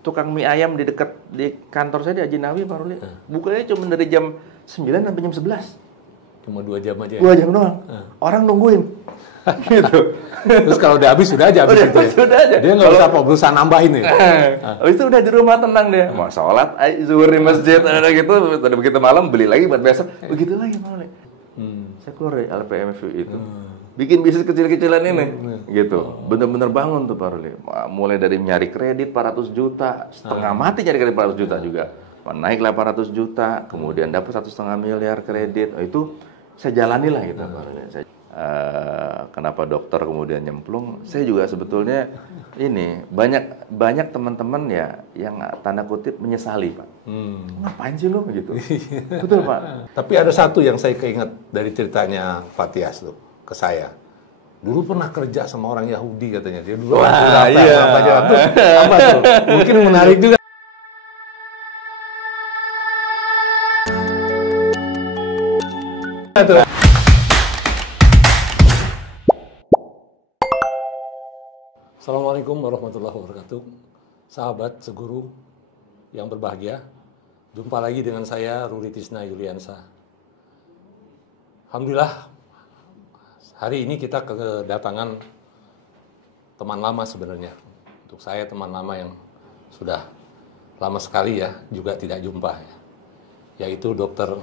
tukang mie ayam di dekat di kantor saya di Haji Nawi, Pak Ruli. Bukanya cuma dari jam 9 sampai jam 11. Cuma 2 jam aja. 2 jam doang. Orang nungguin. Gitu. Terus kalau udah habis sudah aja habis itu. Ya? Sudah aja. Dia nggak usah berusaha nambahin ya. Habis itu udah di rumah tenang dia. Mau sholat, zuhur di masjid, ada gitu. Tadi begitu malam beli lagi buat besok. Begitu lagi Pak Ruli. Saya keluar dari LPMF itu. Bikin bisnis kecil-kecilan ini, gitu. Bener-bener bangun tuh Pak Ruli. Mulai dari nyari kredit 400 juta, setengah mati nyari kredit 400 juta juga. Naik 800 juta, kemudian dapat 1,5 miliar kredit. Itu saya jalani lah gitu Pak Ruli. Kenapa dokter kemudian nyemplung? Saya juga sebetulnya ini banyak teman-teman ya yang tanda kutip menyesali Pak. Ngapain sih lo gitu? Betul Pak. Tapi ada satu yang saya keinget dari ceritanya Pak Tias tuh ke saya. Dulu pernah kerja sama orang Yahudi katanya. Dia dulu apa tuh? Mungkin menarik juga. Assalamualaikum warahmatullahi wabarakatuh. Sahabat seguru yang berbahagia. Jumpa lagi dengan saya Ruli Tisna Yuliansa. Alhamdulillah. Hari ini kita kedatangan teman lama sebenarnya. Untuk saya teman lama yang sudah lama sekali ya, juga tidak jumpa ya. Yaitu Dr.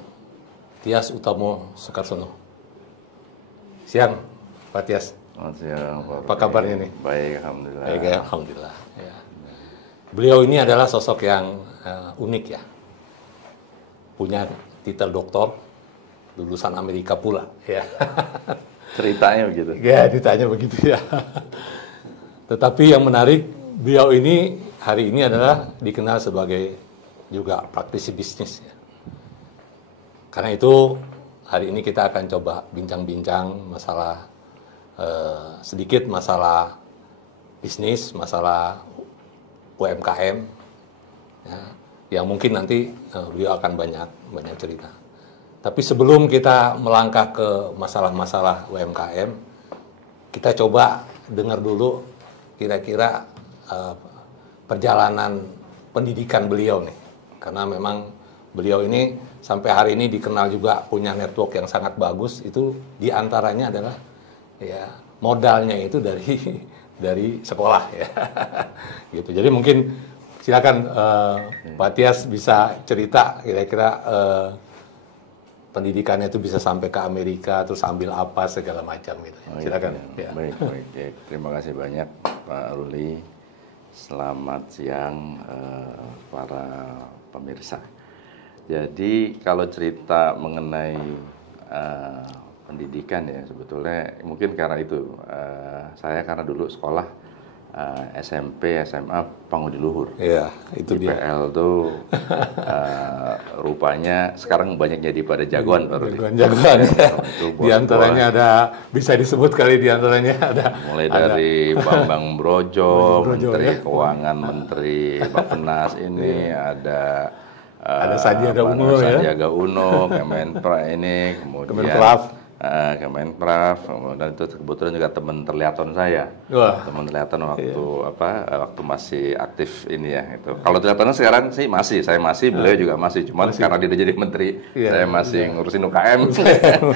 Tias Utomo Soekarsono. Siang, Pak Tias. Siang, Pak. Apa kabarnya nih? Baik, alhamdulillah. Baik ya, alhamdulillah. Ya. Beliau ini adalah sosok yang unik ya. Punya titel doktor, lulusan Amerika pula ya. Ceritanya begitu. Ya, ditanya begitu ya. Tetapi yang menarik, beliau ini hari ini adalah dikenal sebagai juga praktisi bisnis ya. Karena itu hari ini kita akan coba bincang-bincang masalah sedikit masalah bisnis, masalah UMKM ya, yang mungkin nanti beliau akan banyak cerita. Tapi sebelum kita melangkah ke masalah-masalah UMKM, kita coba dengar dulu kira-kira perjalanan pendidikan beliau nih. Karena memang beliau ini sampai hari ini dikenal juga punya network yang sangat bagus. Itu diantaranya adalah ya modalnya itu dari sekolah ya. Gitu. Jadi mungkin silakan Pak Tias bisa cerita kira-kira pendidikannya itu bisa sampai ke Amerika, terus ambil apa segala macam gitu. Silakan. Ya. Baik. Ya, terima kasih banyak Pak Ruli. Selamat siang para pemirsa. Jadi kalau cerita mengenai pendidikan ya sebetulnya mungkin karena itu saya karena dulu sekolah SMP, SMA Pangudi Luhur. Iya, itu dia. IPL tuh rupanya sekarang banyak jadi pada jagoan baru. Jagoan. Di antaranya ada bisa disebut kali di antaranya ada mulai dari Bambang Brojo, Menteri Keuangan, Menteri Bappenas ini ada Sandiaga Uno ya. Sandiaga Uno, Kemenpra ini, kemudian Kemenpraf, kemudian itu kebetulan juga teman terlihaton saya. Teman terlihaton waktu masih aktif ini ya itu. Kalau terlihaton sekarang sih saya masih, beliau juga masih, cuman karena dia udah jadi menteri, saya masih ngurusin UKM.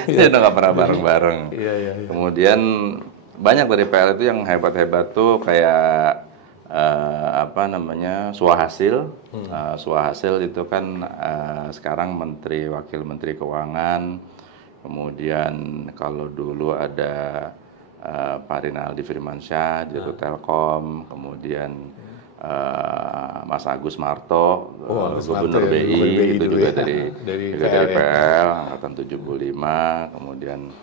Jadi udah nggak pernah bareng-bareng. Kemudian banyak dari PL itu yang hebat-hebat tuh kayak Suhasil. Suhasil itu kan sekarang wakil menteri keuangan. Kemudian kalau dulu ada Pak Rinaldi Firmansyah di Telkom, kemudian Mas Agus Marto, Gubernur BI, itu juga dari PL angkatan 75, kemudian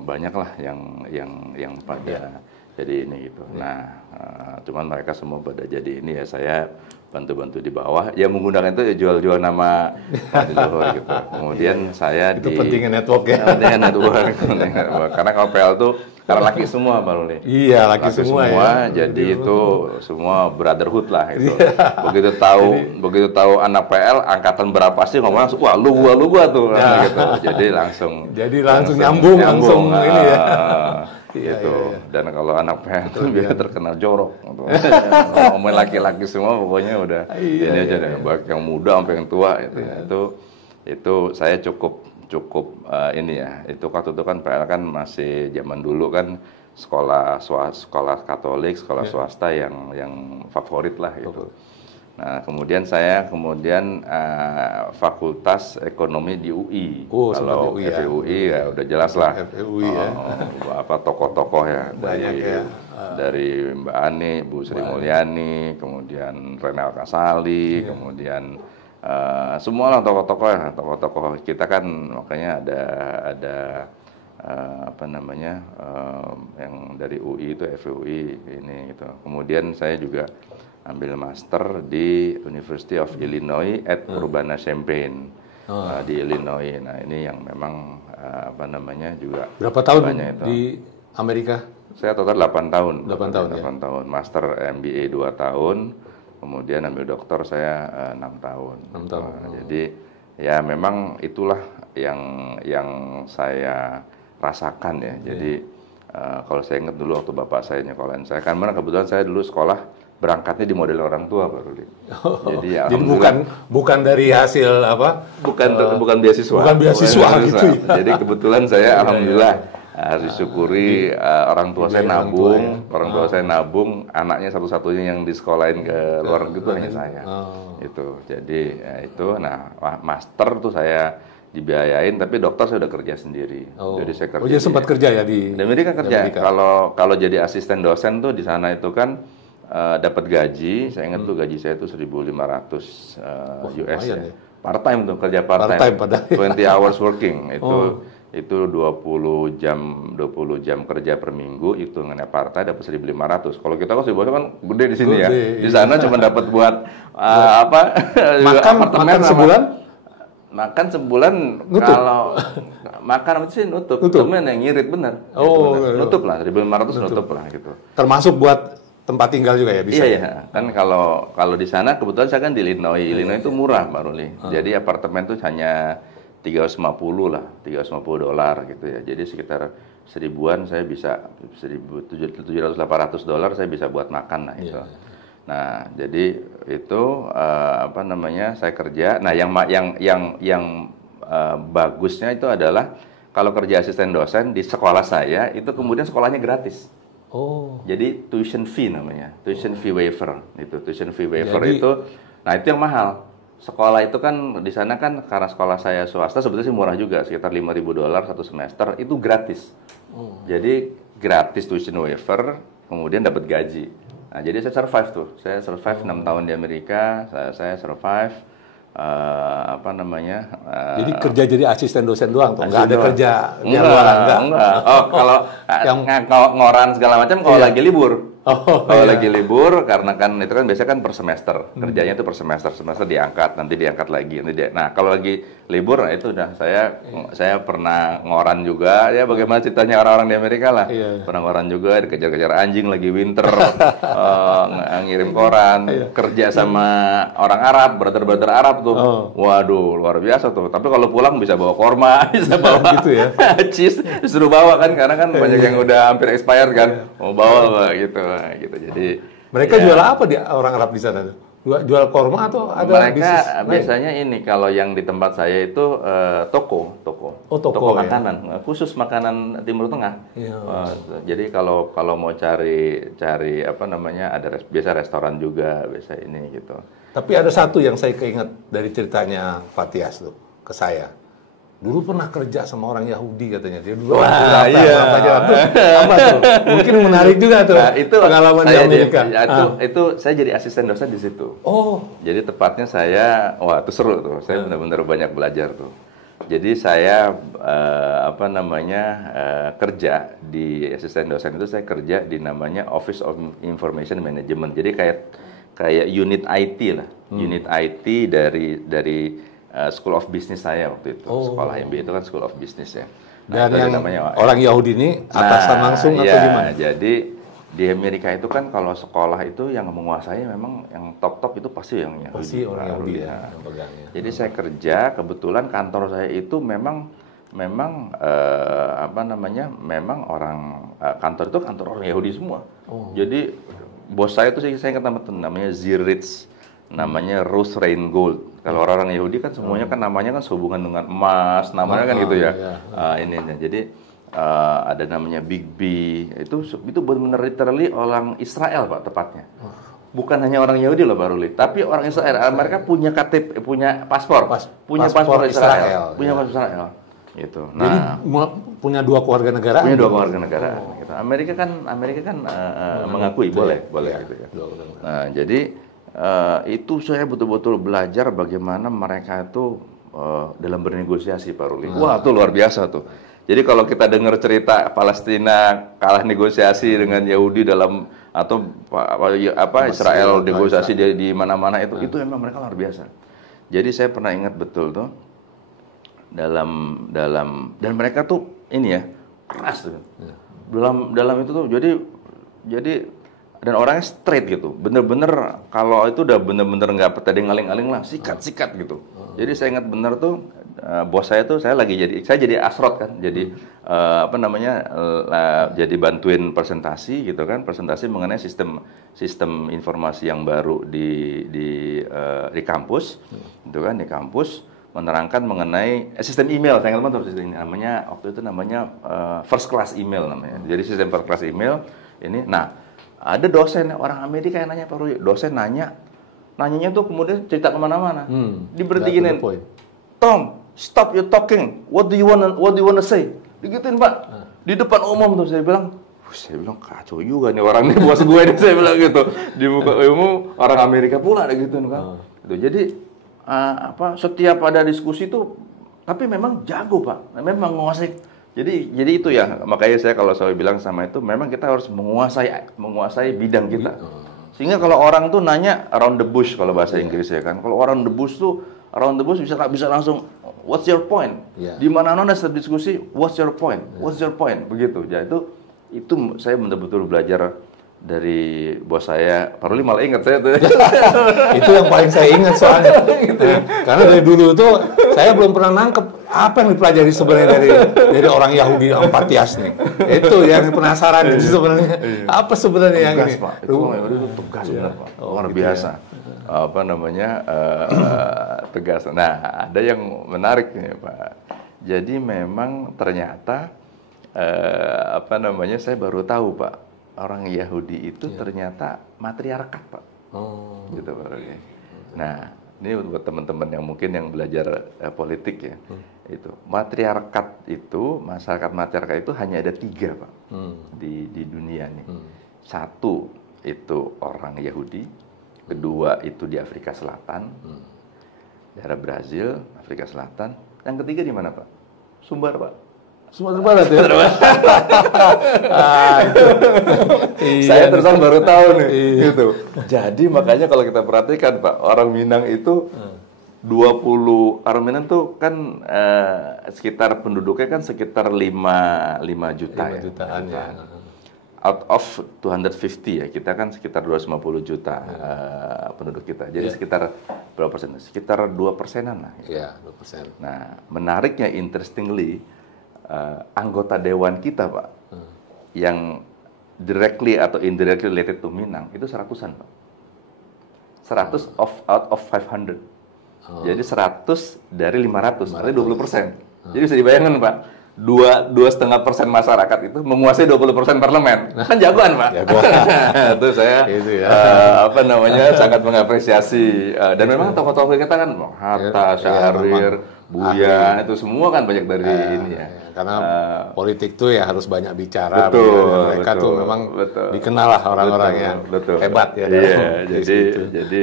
banyaklah yang pada jadi ini gitu. Nah, cuman mereka semua pada jadi ini ya saya bantu-bantu di bawah. Ya menggunakan itu ya jual-jual nama di luar gitu. Kemudian saya itu pentingnya network ya. Pentingnya network. Karena kalau PL tuh karena laki semua Pak Ruli. Iya, laki semua ya. Jadi itu semua brotherhood lah gitu. Begitu tahu anak PL angkatan berapa sih ngomong langsung wah lu gua tuh gitu. Jadi langsung nyambung langsung ini ya. Iya, gitu. iya, iya. Dan kalau anak PH itu biasa terkenal jorok. Gitu. Ngomongin laki-laki semua pokoknya udah Iya, ini aja iya, deh, iya. baik yang muda sampai yang tua gitu ya. Itu saya cukup ini ya. Itu waktu itu kan PL kan masih zaman dulu kan sekolah Katolik, sekolah swasta yang favorit lah gitu. Nah, saya Fakultas Ekonomi di UI. Oh, Kalau seperti UI ya. FEUI ya udah jelas lah. FEUI ya. Apa tokoh-tokoh ya Banyak ya. dari Mbak Ani, Bu Sri Mulyani, kemudian Renal Kasali, kemudian semua lah tokoh-tokoh ya, tokoh-tokoh kita kan makanya ada apa namanya yang dari UI itu FEUI ini gitu. Kemudian saya juga ambil master di University of Illinois at Urbana-Champaign di Illinois. Nah ini yang memang apa namanya juga Berapa tahun banyak itu. di Amerika? Saya total 8 tahun. 8 tahun ya? 8 tahun. Master MBA 2 tahun. Kemudian ambil doktor saya 6 tahun. 6 tahun. Nah, jadi ya memang itulah yang saya rasakan ya. Jadi kalau saya ingat dulu waktu bapak saya nyekolahin saya, kan mana kebetulan saya dulu sekolah berangkatnya di model orang tua Pak Rudi. Jadi Jadi bukan dari hasil apa? Bukan beasiswa. Bukan beasiswa gitu ya. Jadi kebetulan saya alhamdulillah harus disyukuri orang tua saya nabung, orang tua saya nabung, anaknya satu-satunya yang disekolahin ke luar negeri itu hanya saya. Itu. Jadi itu master tuh saya dibiayain, tapi dokter saya udah kerja sendiri. Jadi saya kerja. Jadi sempat kerja ya di Amerika kerja. Kalau jadi asisten dosen tuh di sana itu kan dapat gaji. Saya ingat tuh gaji saya itu 1.500 US ya. Part time tuh, kerja part time. 20 hours working itu 20 jam kerja per minggu, hitungannya part time dapat 1.500. Kalau kita kan 1.500 kan gede di sini ya. Di sana cuma dapat buat makan sebulan. Makan sebulan nutup. Kalau makan apa sih nutup. Cuman yang ngirit bener. Nutup lah 1.500 nutup lah gitu. Termasuk buat tempat tinggal juga ya bisa. Iya. Kan kalau di sana kebetulan saya kan di Illinois. Illinois itu murah Pak Ruli. Jadi apartemen itu hanya 350 lah, $350 gitu ya. Jadi sekitar 1.000-an saya bisa $700-800 saya bisa buat makan lah itu. Nah, jadi itu apa namanya? Saya kerja. Nah, yang bagusnya itu adalah kalau kerja asisten dosen di sekolah saya itu kemudian sekolahnya gratis. Jadi tuition fee namanya, tuition fee waiver. Itu tuition fee waiver itu yang mahal. Sekolah itu kan di sana kan karena sekolah saya swasta sebetulnya sih murah juga, sekitar $5.000 satu semester, itu gratis. Jadi gratis tuition waiver, kemudian dapat gaji. Nah, jadi saya survive tuh. Saya survive 6 tahun di Amerika, saya survive apa namanya? Jadi kerja jadi asisten dosen doang tuh, nggak ada kerja di luar enggak. Oh, kalau ngoran segala macam kalau lagi libur. Kalau lagi libur, karena kan itu kan biasanya kan per semester, kerjanya itu per semester diangkat, nanti diangkat lagi. Nah, kalau lagi libur, nah itu udah saya pernah ngoran juga, ya bagaimana ceritanya orang-orang di Amerika lah. Pernah ngoran juga, dikejar-kejar anjing lagi winter, ngirim koran, kerja sama orang Arab, brother Arab tuh. Waduh, luar biasa tuh. Tapi kalau pulang bisa bawa korma, bisa bawa gitu ya. Cheese, disuruh bawa kan, karena kan banyak yang udah hampir expired kan, mau bawa gitu. Jadi mereka jual apa di orang Arab di sana tuh? Jual korma atau ada mereka biasanya ini kalau yang di tempat saya itu toko makanan, khusus makanan Timur Tengah. Jadi kalau mau cari apa namanya biasa restoran juga biasa ini gitu. Tapi ada satu yang saya keinget dari ceritanya Fatias tuh ke saya. Dulu pernah kerja sama orang Yahudi katanya. Dia dulu apa tuh? Mungkin menarik juga tuh. Itu pengalaman di Amerika. Itu saya jadi asisten dosen di situ. Jadi tepatnya itu seru tuh. Saya benar-benar banyak belajar tuh. Jadi saya kerja di asisten dosen itu, saya kerja di namanya Office of Information Management. Jadi kayak unit IT lah. Unit IT dari School of Business saya waktu itu. Sekolah MBA itu kan School of Business ya. Dan yang namanya orang Yahudi ini atasan langsung atau gimana? Jadi di Amerika itu kan kalau sekolah itu yang menguasai memang yang top itu pasti yang Yahudi. Pasti orang Yahudi ya. Jadi saya kerja, kebetulan kantor saya itu memang memang memang orang kantor itu kantor orang Yahudi semua. Jadi bos saya itu saya ingat namanya Ziritz, namanya Rose Reingold. Kalau orang-orang Yahudi kan semuanya kan namanya kan sehubungan dengan emas, namanya kan gitu ya. Jadi ada namanya Big B, itu benar-benar literally orang Israel Pak tepatnya. Bukan hanya orang Yahudi loh Pak Ruli, tapi orang Israel. Mereka punya KTP, punya paspor, punya paspor Israel, punya paspor Israel. Gitu. Nah, jadi punya 2 keluarga negaraan. Punya 2 keluarga negaraan. Gitu. Amerika kan mengakui boleh gitu ya. Nah, jadi itu saya betul-betul belajar bagaimana mereka itu dalam bernegosiasi Pak Ruli. Wah, itu luar biasa tuh. Jadi kalau kita dengar cerita Palestina kalah negosiasi dengan Yahudi dalam atau Israel negosiasi di mana-mana itu memang mereka luar biasa. Jadi saya pernah ingat betul tuh dalam dan mereka tuh ini ya keras tuh. Dalam itu tuh jadi dan orangnya straight gitu. Bener-bener kalau itu udah bener-bener nggak tadi ngaling-ngaling lah, sikat gitu. Jadi saya ingat bener tuh bos saya tuh saya jadi asrot kan. Jadi jadi bantuin presentasi gitu kan, presentasi mengenai sistem informasi yang baru di kampus. Gitu kan di kampus menerangkan mengenai sistem email. Saya ingat betul sistem ini waktu itu namanya first class email namanya. Jadi sistem first class email ini ada dosen orang Amerika yang nanya Pak Ruli, dosen nanyanya tuh kemudian cerita kemana-mana, diberhentiin, Tom, stop you talking, what do you wanna say, digituin Pak, di depan umum tuh saya bilang kacau juga nih orang nih bos gue nih saya bilang gitu, di muka umum orang Amerika pula ada gituin kan, gitu. Jadi setiap ada diskusi tuh, tapi memang jago Pak, memang menguasai. Jadi itu ya, makanya saya kalau selalu bilang sama itu, memang kita harus menguasai bidang kita. Sehingga kalau orang tuh nanya around the bush kalau bahasa Inggris ya kan. Kalau around the bush bisa langsung what's your point? Di mana-mana setiap diskusi what's your point? Begitu. Jadi itu saya betul-betul belajar dari bos saya. Pak Ruli malah ingat saya tuh. Itu yang paling saya ingat soalnya. Gitu. Karena dari dulu tuh saya belum pernah nangkep apa yang dipelajari sebenarnya dari orang Yahudi Empatias nih. Itu yang penasaran itu sebenarnya. Apa sebenarnya yang ini? Pak. Itu tugas benar Pak. Luar biasa. Tegas. Nah, ada yang menarik nih Pak. Jadi memang ternyata saya baru tahu Pak. Orang Yahudi itu ternyata matriarkat Pak. Gitu Pak. Nah, ini buat teman-teman yang mungkin yang belajar politik ya. Itu masyarakat matriarkat itu hanya ada 3 Pak di dunia nih. 1 itu orang Yahudi, kedua itu di Afrika Selatan, daerah Brazil, Afrika Selatan, yang ketiga di mana Pak? Sumbar Pak. Sumatera Barat ya. Saya terus baru tahu nih. Gitu. Jadi makanya kalau kita perhatikan Pak, orang Minang itu orang Minang tuh kan sekitar penduduknya kan sekitar 5 juta 5 jutaan ya. Out of 250 ya, kita kan sekitar 250 juta penduduk kita. Jadi sekitar berapa persen? Sekitar 2%-an lah. Iya, 2%. Nah, menariknya interestingly anggota dewan kita Pak yang directly atau indirectly related to Minang itu 100-an Pak. 100 out of 500. Jadi 100 dari 500, artinya 20%. Jadi bisa dibayangkan Pak, 2,5% masyarakat itu menguasai 20% parlemen. Kan jagoan Pak. Itu saya sangat mengapresiasi. Dan memang tokoh-tokoh kita kan Hatta, Syahrir, Buya, itu semua kan banyak dari ini ya. Karena politik tuh ya harus banyak bicara. Mereka tuh memang dikenal lah orang-orang yang hebat ya. Jadi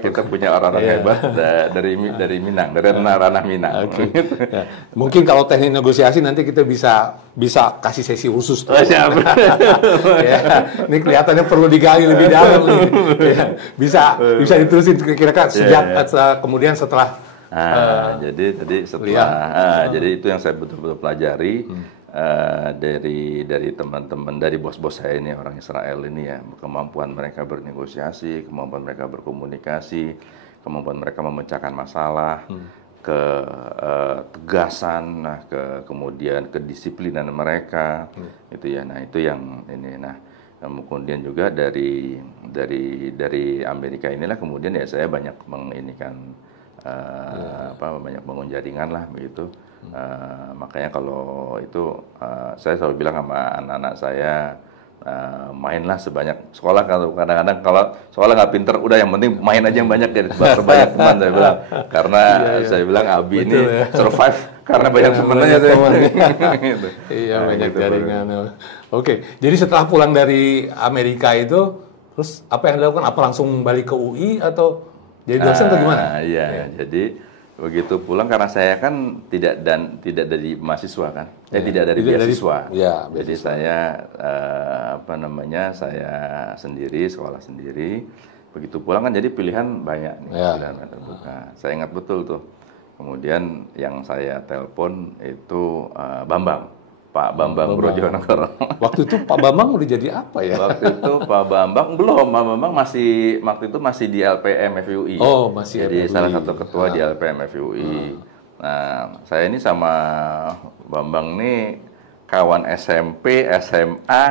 kita punya orang-orang hebat dari Minang, dari ranah Minang. Mungkin kalau teknik negosiasi nanti kita bisa kasih sesi khusus. Ini kelihatannya perlu digali lebih dalam. Bisa diterusin kira-kira sejak kemudian setelah. Jadi itu yang saya betul-betul pelajari dari teman-teman, dari bos-bos saya ini orang Israel ini ya, kemampuan mereka bernegosiasi, kemampuan mereka berkomunikasi, kemampuan mereka memecahkan masalah, ketegasan, nah kemudian kedisiplinan mereka, gitu ya. Nah itu yang ini. Nah kemudian juga dari Amerika inilah kemudian ya saya banyak menginikan banyak bangun jaringan lah begitu. Makanya kalau itu saya selalu bilang sama anak-anak saya, mainlah sebanyak sekolah. Kalau kadang-kadang kalau sekolah nggak pinter, udah yang penting main aja yang banyak ya, terbanyak teman saya bilang. Karena saya bilang Abi ini survive karena banyak temennya saya. Gitu. Iya, banyak gitu, jaringan. Oke, jadi setelah pulang dari Amerika itu, terus apa yang dilakukan? Apa langsung balik ke UI atau jadi dosen atau gimana? Iya, jadi begitu pulang karena saya kan tidak dari mahasiswa kan, tidak dari beasiswa. Jadi saya saya sendiri, sekolah sendiri. Begitu pulang kan jadi pilihan banyak nih, pilihan terbuka. Saya ingat betul tuh. Kemudian yang saya telepon itu Pak Bambang Brojonegoro. Waktu itu Pak Bambang udah jadi apa ya? Waktu itu Pak Bambang waktu itu masih di LPM FUI. Oh, masih. Jadi salah satu ketua di LPM FUI. Nah, saya ini sama Bambang nih kawan SMP, SMA,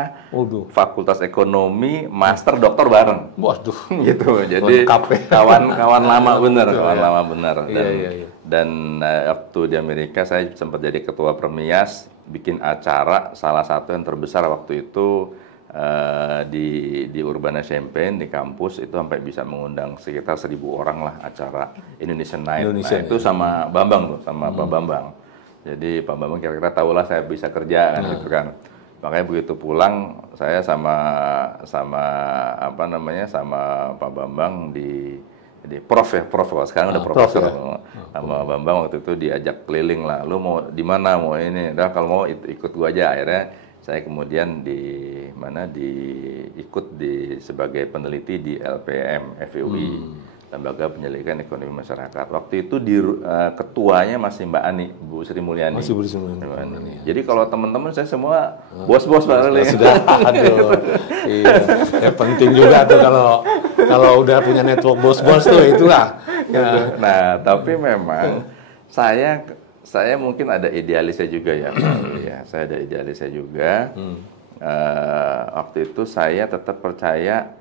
Fakultas Ekonomi, Master, Doktor bareng. Waduh, gitu. Jadi kawan lama bener, lama bener. Dan waktu di Amerika saya sempat jadi ketua Permias, bikin acara salah satu yang terbesar waktu itu di Urbana Champaign di kampus itu sampai bisa mengundang sekitar 1.000 orang lah acara Indonesian Night. Itu sama Bambang tuh, sama Pak Bambang. Jadi Pak Bambang kira-kira tahulah saya bisa kerja kan gitu kan. Makanya begitu pulang saya sama Pak Bambang di Prof sekarang udah profesor sama Bambang waktu itu diajak keliling lah, lu mau di mana, mau ini, dah kalau mau ikut gua aja. Akhirnya saya kemudian ikut sebagai peneliti di LPM FUI, Lembaga Penyelidikan Ekonomi Masyarakat. Waktu itu ketuanya masih Mbak Ani, Bu Sri Mulyani. Masih Bu Sri Mulyani. Jadi kalau teman-teman saya semua bos-bos Pak Ruli. Sudah, iya. Ya, penting juga tuh kalau udah punya network bos-bos tuh itulah. Ya. Nah, tapi memang saya mungkin ada idealisnya juga ya, Pak Ruli ya. Saya ada idealisnya juga. Waktu itu saya tetap percaya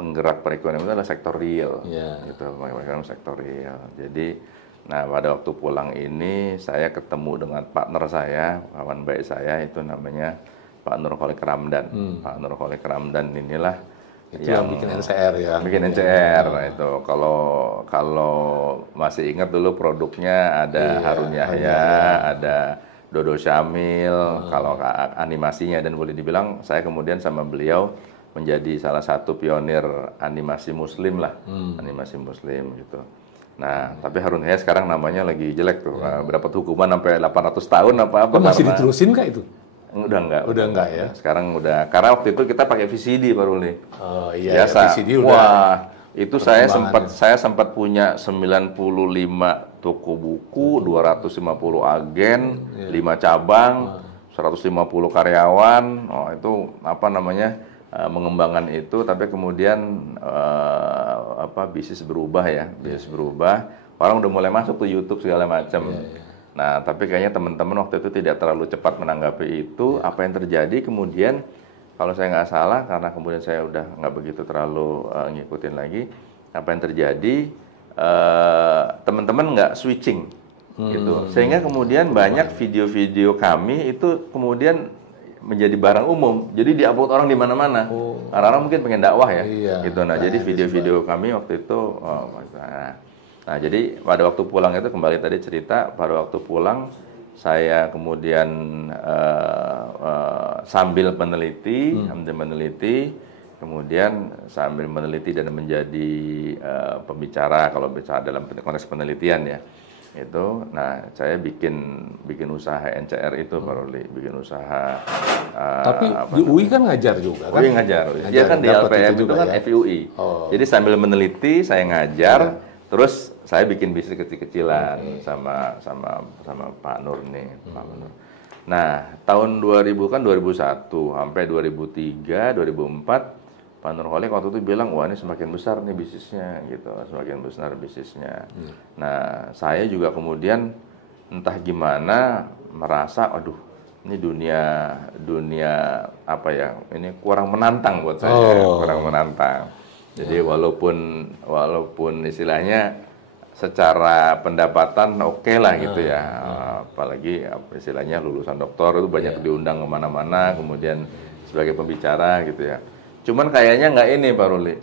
penggerak perekonomian itu adalah sektor real, gitu, perekonomian sektor real. Jadi, pada waktu pulang ini saya ketemu dengan partner saya, kawan baik saya itu namanya Pak Nurholik Ramdan. Pak Nurholik Ramdan inilah itu yang bikin NCR ya. Bikin NCR, itu kalau masih ingat dulu produknya ada Harun Yahya, ada Dodo Syamil, kalau animasinya, dan boleh dibilang saya kemudian sama beliau menjadi salah satu pionir animasi muslim lah, animasi muslim gitu. Nah, tapi Harun Yahya sekarang namanya lagi jelek tuh, berapa hukuman sampai 800 tahun apa-apa. Masih diterusin kak itu? Udah enggak ya. Sekarang udah, karena waktu itu kita pakai VCD Pak Ruli. Oh iya, biasa. VCD udah. Wah, itu saya sempat punya 95 toko buku, 250 agen, 5 cabang, 150 karyawan. Oh, itu mengembangkan itu, tapi kemudian bisnis berubah. Orang udah mulai masuk tuh YouTube segala macam. Nah, tapi kayaknya teman-teman waktu itu tidak terlalu cepat menanggapi itu. Apa yang terjadi kemudian, kalau saya nggak salah, karena kemudian saya udah nggak begitu terlalu ngikutin lagi, apa yang terjadi, teman-teman nggak switching, gitu. Sehingga kemudian banyak video-video kami itu kemudian menjadi barang umum, jadi diupload orang di mana-mana. Orang-orang mungkin pengen dakwah ya, gitu. Nah, jadi video-video kami waktu itu, nah jadi pada waktu pulang itu, kembali tadi cerita, pada waktu pulang saya kemudian sambil meneliti, kemudian sambil meneliti dan menjadi pembicara kalau bicara dalam konteks penelitian ya. Itu, nah saya bikin usaha NCR itu, Pak Ruli, bikin usaha. Tapi di UI kan ngajar juga kan? UI ngajar. Dia kan di LPM itu kan FUI. Jadi sambil meneliti saya ngajar, terus saya bikin bisnis kecil-kecilan sama Pak Nur nih, Pak Nur. Nah, tahun 2000 kan 2001 sampai 2003, 2004 Pak Nurholik waktu itu bilang, wah ini semakin besar nih bisnisnya gitu, semakin besar bisnisnya. Nah, saya juga kemudian entah gimana merasa, aduh, ini dunia apa ya? Ini kurang menantang buat saya, kurang menantang. Jadi walaupun istilahnya secara pendapatan oke lah gitu ya, apalagi istilahnya lulusan doktor itu banyak diundang kemana-mana, kemudian sebagai pembicara gitu ya. Cuman kayaknya nggak ini Pak Ruli.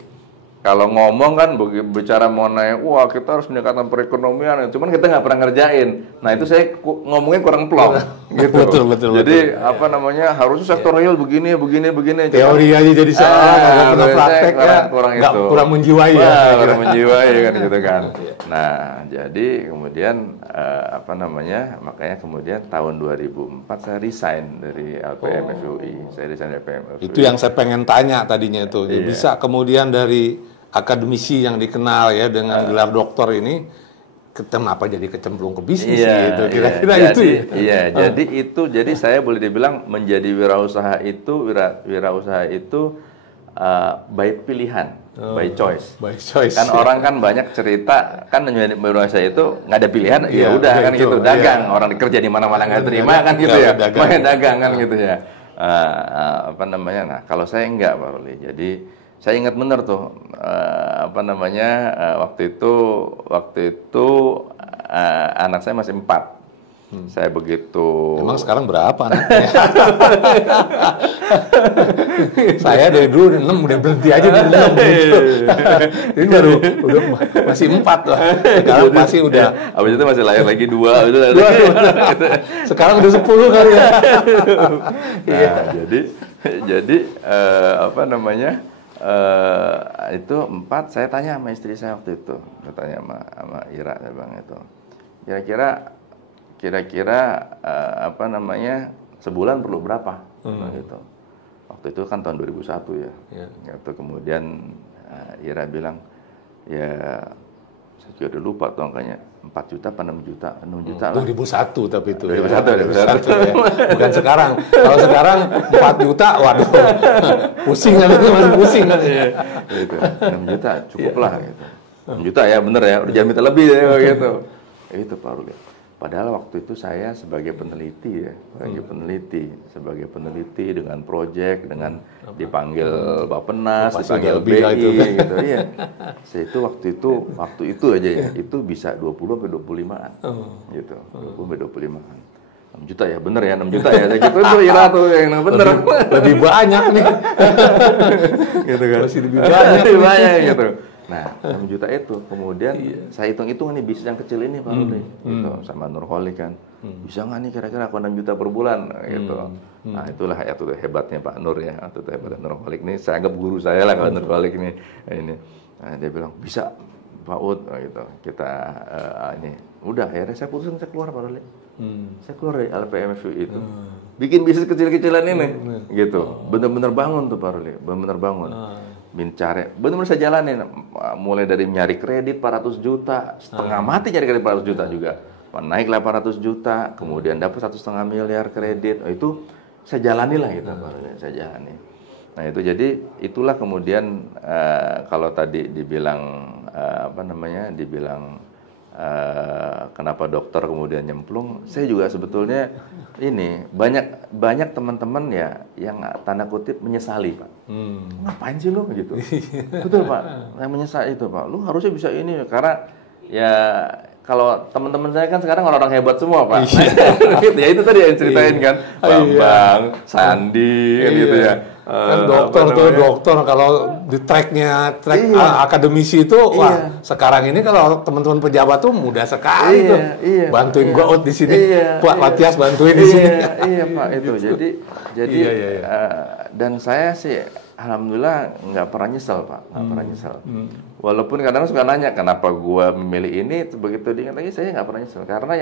Kalau ngomong kan bicara mengenai, wah kita harus meningkatkan perekonomian, cuman kita nggak pernah ngerjain. Nah itu saya ngomongnya kurang plong, gitu. Betul. Jadi apa namanya, harusnya sektor real begini. Teori aja jadi salah, nggak pernah praktek ya, kurang menjiwai ya. Kurang menjiwai kan gitu kan. Nah jadi kemudian apa namanya, makanya kemudian tahun 2004 saya resign dari LPM FUI. Saya resign dari LPM FUI. Itu yang saya pengen tanya tadinya itu. Bisa kemudian dari akademisi yang dikenal ya dengan gelar doktor ini, kenapa jadi kecemplung ke bisnis gitu? Kira-kira itu. Jadi saya boleh dibilang menjadi wirausaha itu by pilihan, by choice. By choice. Kan orang kan banyak cerita kan menjadi wirausaha itu nggak ada pilihan, ya udah kan gitu, dagang. Orang kerja di mana-mana nggak terima kan gitu ya, main dagang kan gitu ya. Apa namanya? Nah kalau saya enggak Pak Ruli. Jadi saya ingat benar tuh waktu itu anak saya masih 4. Saya begitu. Emang sekarang berapa anaknya? Saya dari dulu 6 udah berhenti aja di 6 gitu. Ini baru udah masih 4 lah. Sekarang pasti udah. Habis itu masih lahir lagi 2. Sekarang udah 10 kali ya. Nah, jadi apa namanya? Itu 4, saya tanya sama istri saya waktu itu, saya tanya sama Ira, saya bilang itu, kira-kira apa namanya, sebulan perlu berapa? Gitu. Waktu itu kan tahun 2001 ya. Gitu. Kemudian Ira bilang, ya saya juga udah lupa tuh angkanya, 4 juta apa 6 juta? 6 juta lah. 2001 tapi itu. 2001 ya. Bukan sekarang. Kalau sekarang 4 juta, waduh. Pusing kan itu, masih pusing kan. Gitu. 6 juta cukup lah gitu. 6 juta ya bener ya, udah jangan minta lebih ya gitu. Itu Pak Ruli. Padahal waktu itu saya sebagai peneliti ya, sebagai peneliti dengan proyek, dengan dipanggil Bappenas, dipanggil BI gitu ya. Saya itu waktu itu aja ya, itu bisa 20 sampai 25-an. Gitu. 20 sampai 25-an. 6 juta ya, bener ya, 6 juta ya. Gitu tuh Ira tuh yang bener. Lebih banyak nih. Gitu kan. Masih lebih banyak gitu. Nah, 6 juta itu kemudian saya hitung-hitung nih bisnis yang kecil ini Pak Ruli, gitu sama Nurholik kan. Bisa nggak nih kira-kira aku 6 juta per bulan gitu. Nah, itulah ya tuh hebatnya Pak Nur ya, atau hebatnya Nurholik ini, saya anggap guru saya lah kalau Nurholik ini. Nah, dia bilang, "Bisa Pak Ud," gitu. Kita ini udah akhirnya saya putusin, saya keluar Pak Ruli. Saya keluar dari LPM FUI itu. Bikin bisnis kecil-kecilan ini gitu. Bener-bener bangun tuh Pak Ruli, bener-bener bangun. Mencari, benar-benar saya jalanin, mulai dari nyari kredit 400 juta, setengah mati nyari kredit 400 juta juga, naik 800 juta, kemudian dapat 1,5 miliar kredit, itu saya jalani lah gitu, saya jalani. Nah itu jadi itulah kemudian kalau tadi dibilang apa namanya, dibilang kenapa dokter kemudian nyemplung, saya juga sebetulnya ini banyak teman-teman ya yang tanda kutip menyesali Pak. Ngapain sih lu gitu? Betul Pak, yang menyesal itu Pak. Lu harusnya bisa ini, karena ya kalau teman-teman saya kan sekarang orang-orang hebat semua Pak. Gitu ya, itu tadi yang ceritain kan, Bambang, Sandi kan gitu ya. Kan dokter kalau di track akademisi itu wah sekarang ini kalau teman-teman pejabat tuh mudah sekali tuh bantuin gua out di sini, Pak Matias bantuin di sini. Iya Pak, itu jadi dan saya sih alhamdulillah nggak pernah nyesel Pak, nggak pernah nyesel. Walaupun kadang suka nanya kenapa gua memilih ini, begitu diingat lagi saya nggak pernah nyesel, karena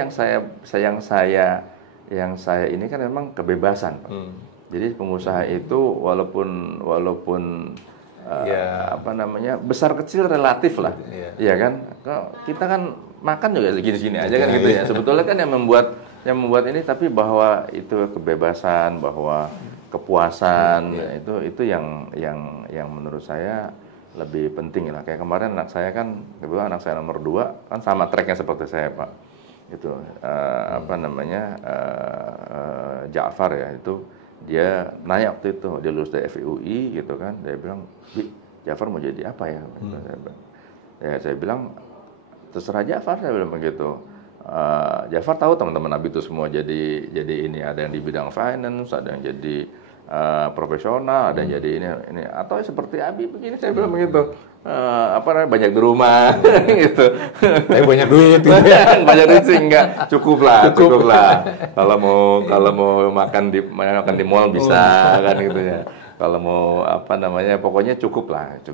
yang saya ini kan memang kebebasan Pak. Jadi pengusaha itu walaupun apa namanya, besar kecil relatif lah, iya kan? Kita kan makan juga segini-segini aja kan gitu ya. Sebetulnya kan yang membuat ini, tapi bahwa itu kebebasan, bahwa kepuasan, itu yang menurut saya lebih penting lah. Kayak kemarin anak saya kan, kebetulan anak saya nomor 2 kan sama tracknya seperti saya Pak. Itu apa namanya Ja'far ya, itu dia nanya waktu itu, dia lulus dari FIUI gitu kan, dia bilang, Bi, Ja'far mau jadi apa ya? Saya bilang terserah Ja'far, saya bilang begitu. Ja'far tahu teman-teman Abi itu semua jadi ini, ada yang di bidang finance, ada yang jadi profesional, ada yang jadi ini atau seperti Abi begini, saya bilang begitu. Apa namanya, banyak di rumah gitu. Tapi banyak duit gitu. Banyak duit sih enggak, cukup lah. Kalau mau makan di mall bisa kan gitu ya. Kalau mau apa namanya, pokoknya cukup lah gitu.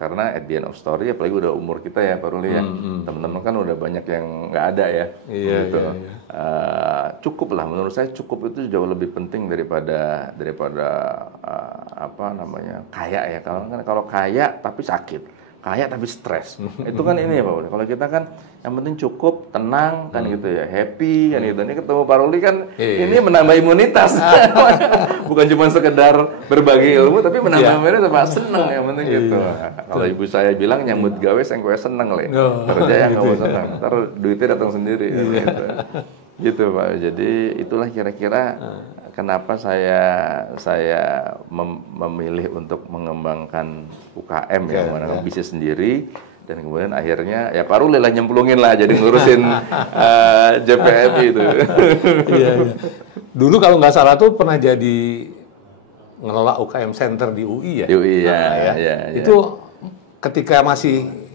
Karena at the end of story, apalagi udah umur kita ya Pak Ruli ya, teman-teman kan udah banyak yang nggak ada ya. Gitu. Cukup lah, menurut saya cukup itu jauh lebih penting daripada apa namanya, kaya ya. Kalau kaya tapi sakit, kaya tapi stres, itu kan ini ya Pak Ruli. Kalau kita kan yang penting cukup, tenang kan gitu ya, happy kan gitu. Ini ketemu Pak Ruli kan ini menambah imunitas, bukan cuma sekedar berbagi ilmu, tapi menambah imunitas, Pak, seneng yang penting gitu. Kalau ibu saya bilang nyambut gawe sing kowe seneng le, kerja yang nggak mau seneng, ntar duitnya datang sendiri. Gitu Pak. Jadi itulah kira-kira kenapa saya memilih untuk mengembangkan UKM ya, mengembangkan bisnis sendiri, dan kemudian akhirnya ya Pak Ruli lah nyemplungin lah jadi ngurusin JPMI itu. Iya. Dulu kalau nggak salah tuh pernah jadi ngelola UKM Center di UI ya. Di UI ya. Itu ketika masih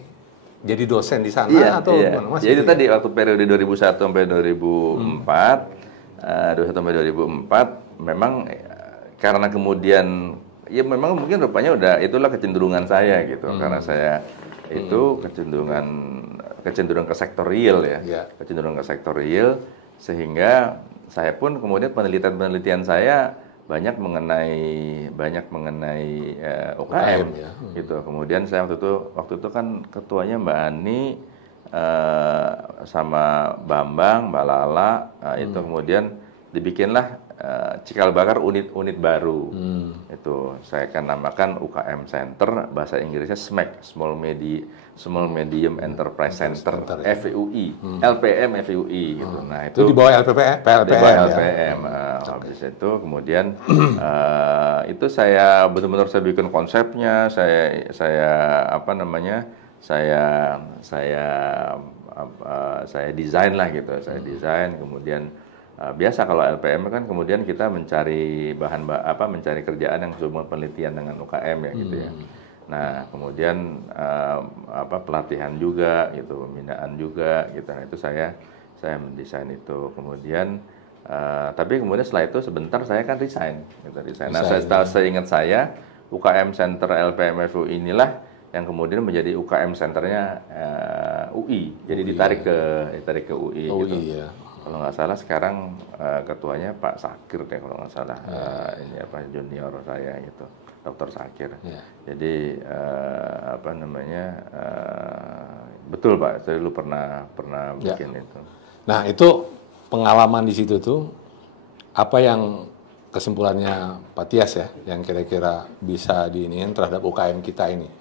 jadi dosen di sana atau gimana? Jadi tadi waktu periode 2001 sampai 2004, 2001 sampai 2004 memang karena kemudian ya memang mungkin rupanya udah itulah kecenderungan saya gitu. Karena saya itu kecenderungan ke sektor real ya. Kecenderungan ke sektor real, sehingga saya pun kemudian penelitian saya banyak mengenai UKM gitu. Kemudian saya waktu itu kan ketuanya Mbak Ani sama Bambang, Mbak Lala, itu kemudian dibikinlah cikal bakar unit baru. Itu saya akan namakan UKM Center, bahasa Inggrisnya SMEC, Small Medium Enterprise Center, FIUI, LPM FIUI gitu. Nah, itu di bawah LPM. Di bawah LPM. Habis itu kemudian itu saya benar-benar saya bikin konsepnya, saya apa namanya? Saya desain lah gitu. Saya desain, kemudian biasa kalau LPM kan kemudian kita mencari mencari kerjaan yang semua penelitian dengan UKM ya gitu ya. Nah, kemudian pelatihan juga gitu, pembinaan juga gitu. Nah, itu saya mendesain itu. Kemudian tapi kemudian setelah itu sebentar saya kan resign gitu, resign. Nah, saya ingat saya UKM Center LPM FUI inilah yang kemudian menjadi UKM Centernya UI. Jadi ditarik ke UI gitu. Iya. Kalau nggak salah sekarang ketuanya Pak Sakir deh kalau nggak salah. Ini junior saya gitu, Dr. Sakir. Jadi apa namanya, betul Pak, saya dulu pernah bikin itu. Nah, itu pengalaman di situ tuh apa yang kesimpulannya Pak Tias ya, yang kira-kira bisa diiniin terhadap UKM kita ini.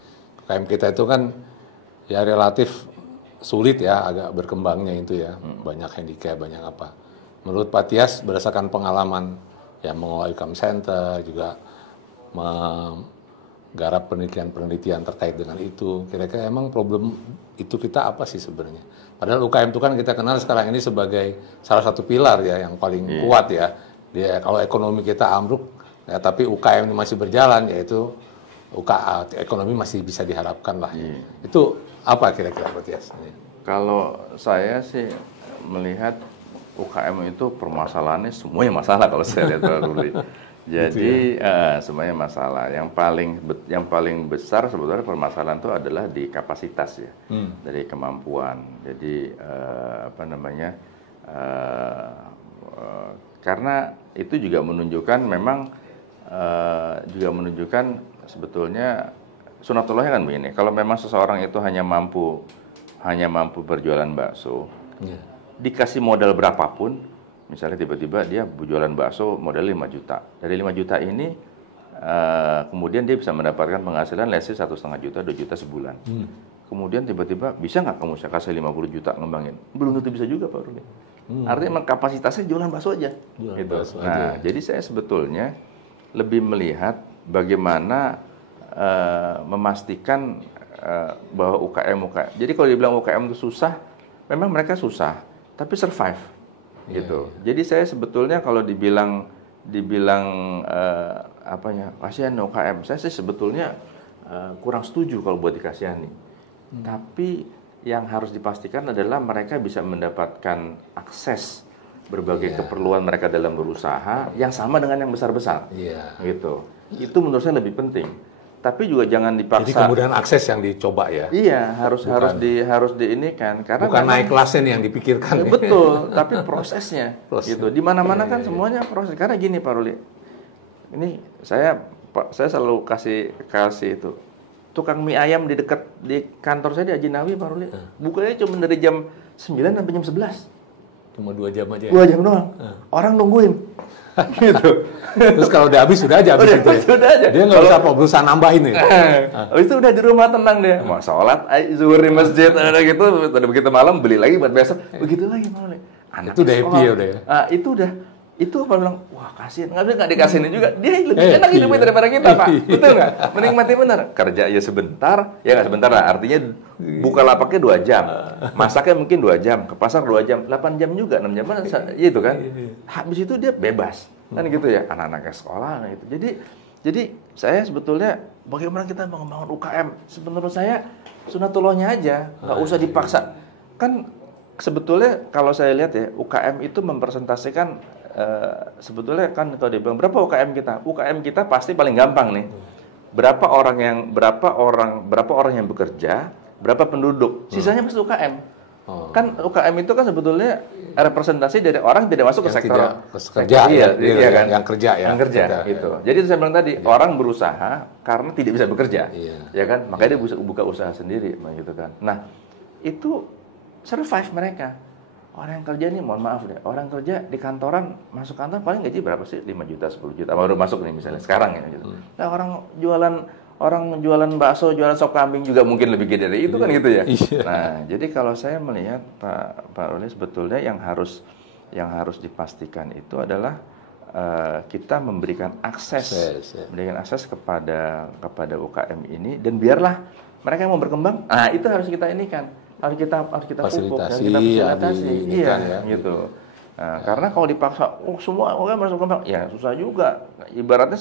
UKM kita itu kan ya relatif sulit ya, agak berkembangnya itu ya, banyak handicap, banyak apa. Menurut Pak Tias berdasarkan pengalaman ya mengelola UKM Center, juga menggarap penelitian terkait dengan itu, kira-kira emang problem itu kita apa sih sebenarnya? Padahal UKM itu kan kita kenal sekarang ini sebagai salah satu pilar ya yang paling kuat ya. Dia kalau ekonomi kita ambruk ya, tapi UKM ini masih berjalan, yaitu ekonomi masih bisa diharapkan lah. Itu apa kira-kira Pak Tias? Kalau saya sih melihat UKM itu permasalahannya semuanya masalah kalau saya lihat Pak Ruli. Jadi semuanya masalah. Yang paling besar sebetulnya permasalahan itu adalah di kapasitas ya, dari kemampuan. Jadi apa namanya? Karena itu juga menunjukkan sebetulnya sunatullahnya kan begini. Kalau memang seseorang itu hanya mampu berjualan bakso, dikasih modal berapapun Misalnya tiba-tiba dia jualan bakso modal 5 juta. Dari 5 juta ini kemudian dia bisa mendapatkan penghasilan let's say 1,5 juta, 2 juta sebulan. Kemudian tiba-tiba bisa nggak kamu saya kasih 50 juta ngembangin? Belum tentu bisa juga Pak Ruli. Artinya emang kapasitasnya jualan bakso aja. Gitu. Nah, jadi saya sebetulnya lebih melihat bagaimana memastikan bahwa UKM. Jadi kalau dibilang UKM itu susah, memang mereka susah, tapi survive. Gitu. Jadi saya sebetulnya kalau dibilang kasihan UKM, saya sih sebetulnya kurang setuju kalau buat dikasihani. Tapi yang harus dipastikan adalah mereka bisa mendapatkan akses berbagai keperluan mereka dalam berusaha yang sama dengan yang besar-besar. Gitu. Itu menurut saya lebih penting. Tapi juga jangan dipaksa. Jadi kemudian akses yang dicoba ya. Iya, harus diinikan karena bukan naik kelasnya nih yang dipikirkan. Betul, tapi prosesnya gitu. Di mana-mana kan semuanya proses. Karena gini Pak Ruli. Ini saya selalu kasih itu. Tukang mie ayam di dekat di kantor saya di Ajinawi Pak Ruli. Bukanya cuma dari jam 9 sampai jam 11. Cuma 2 jam aja. 2 jam doang. Orang nungguin. Gitu. Terus kalau udah habis sudah aja habis itu. Sudah aja. Dia nggak usah berusaha nambahin ya. Habis itu udah di rumah tenang dia. Mau sholat zuhur di masjid gitu, udah begitu malam beli lagi buat besok. Begitu lagi malam. Itu udah happy ya udah ya. Itu apa bilang, wah kasihan, nggak dikasihin juga. Dia lebih enak hidupnya daripada kita Pak. Betul nggak? Menikmati benar. Kerja ya sebentar, ya nggak sebentar lah. Artinya buka lapaknya 2 jam, masaknya mungkin 2 jam, ke pasar 2 jam, 8 jam juga, 6 jam itu kan. Habis itu dia bebas, kan gitu ya. Anak-anaknya sekolah gitu. Jadi saya sebetulnya bagaimana kita mengembangkan UKM? Menurut saya sunatullahnya aja, nggak usah dipaksa. Kan sebetulnya kalau saya lihat ya, UKM itu mempresentasikan sebetulnya kan kalau dibilang berapa UKM kita? UKM kita pasti paling gampang nih. Berapa orang yang bekerja, berapa penduduk? Sisanya pasti UKM. Kan UKM itu kan sebetulnya representasi dari orang tidak masuk ke sektor kerja. Iya kan? Yang kerja ya. Yang kerja gitu. Jadi saya bilang tadi, orang berusaha karena tidak bisa bekerja. Ya kan? Makanya dia bisa buka usaha sendiri gitu kan. Nah, itu survive mereka. Orang yang kerja nih, mohon maaf deh, orang kerja di kantoran, masuk kantor paling gaji berapa sih? 5 juta, 10 juta, baru masuk nih misalnya, sekarang ya gitu. Nah, orang jualan bakso, jualan sop kambing juga mungkin lebih gede dari itu kan gitu ya. Nah, jadi kalau saya melihat Pak Ruli, sebetulnya yang harus dipastikan itu adalah kita memberikan akses kepada UKM ini, dan biarlah mereka yang mau berkembang. Nah, itu harus kita inikan. Harus kita pupuk, harus kita fasilitasi, gitu. Nah, karena kalau dipaksa, semua orang harus berkembang, ya susah juga. Ibaratnya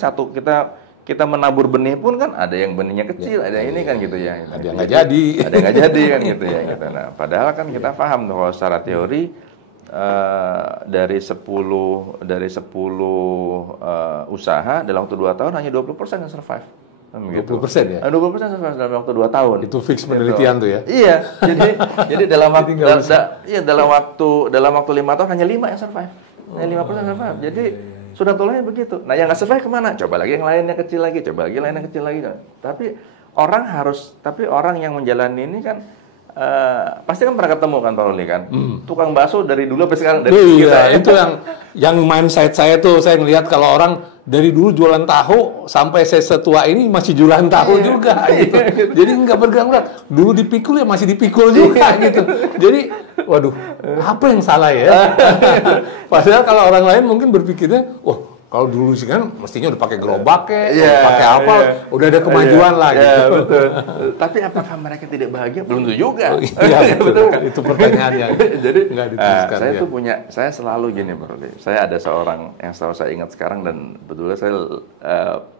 kita menabur benih pun kan ada yang benihnya kecil, ada yang ini kan gitu ya. Ada yang nggak jadi, kan gitu ya. Gitu. Nah, padahal kan kita paham kalau secara teori dari 10 usaha dalam waktu 2 tahun hanya 20% yang survive. 20% ya? 20% dalam waktu 2 tahun. Itu fix penelitian tuh ya? Iya, jadi dalam waktu 5 tahun hanya 5 yang survive. Hanya 5% survive. Jadi sunatullahnya begitu. Nah, yang nggak survive kemana? Coba lagi yang lainnya kecil lagi, Tapi orang yang menjalani ini kan pasti kan pernah ketemu kan Pak Ruli kan? Tukang bakso dari dulu sampai sekarang. Itu yang mindset saya tuh, saya ngelihat kalau orang dari dulu jualan tahu sampai saya setua ini masih jualan tahu juga gitu. Jadi nggak bergerak. Dulu dipikul ya masih dipikul juga gitu. Jadi waduh, apa yang salah ya? Padahal kalau orang lain mungkin berpikirnya, wah kalau dulu sih kan mestinya udah pakai gerobak pakai apa, udah ada kemajuan lah gitu. Betul. Tapi apakah mereka tidak bahagia? Belum tentu juga. Iya betul. Itu pertanyaannya. Jadi nggak dituliskan. Saya selalu gini Bro. Saya ada seorang yang selalu saya ingat sekarang dan betulnya saya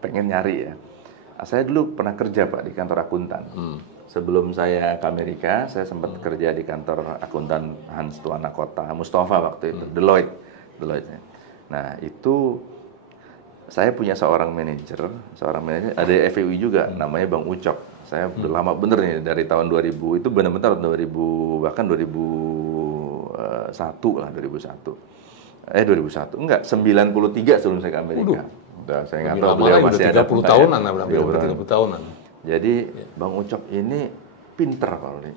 pengen nyari ya. Saya dulu pernah kerja Pak di kantor akuntan. Sebelum saya ke Amerika, saya sempat kerja di kantor akuntan Hans Tuana Kota, Mustafa waktu itu, Deloitte. Nah, itu saya punya seorang manajer ada FEU juga, namanya Bang Ucok. Saya udah lama bener nih, dari tahun 2000, itu benar-benar 2000, bahkan 2001 lah, 2001, enggak, 93 sebelum saya ke Amerika. Udah, saya nggak tahu beliau masih ada 30 tahunan, 30 tahunan. Jadi Bang Ucok ini pinter kalau nih.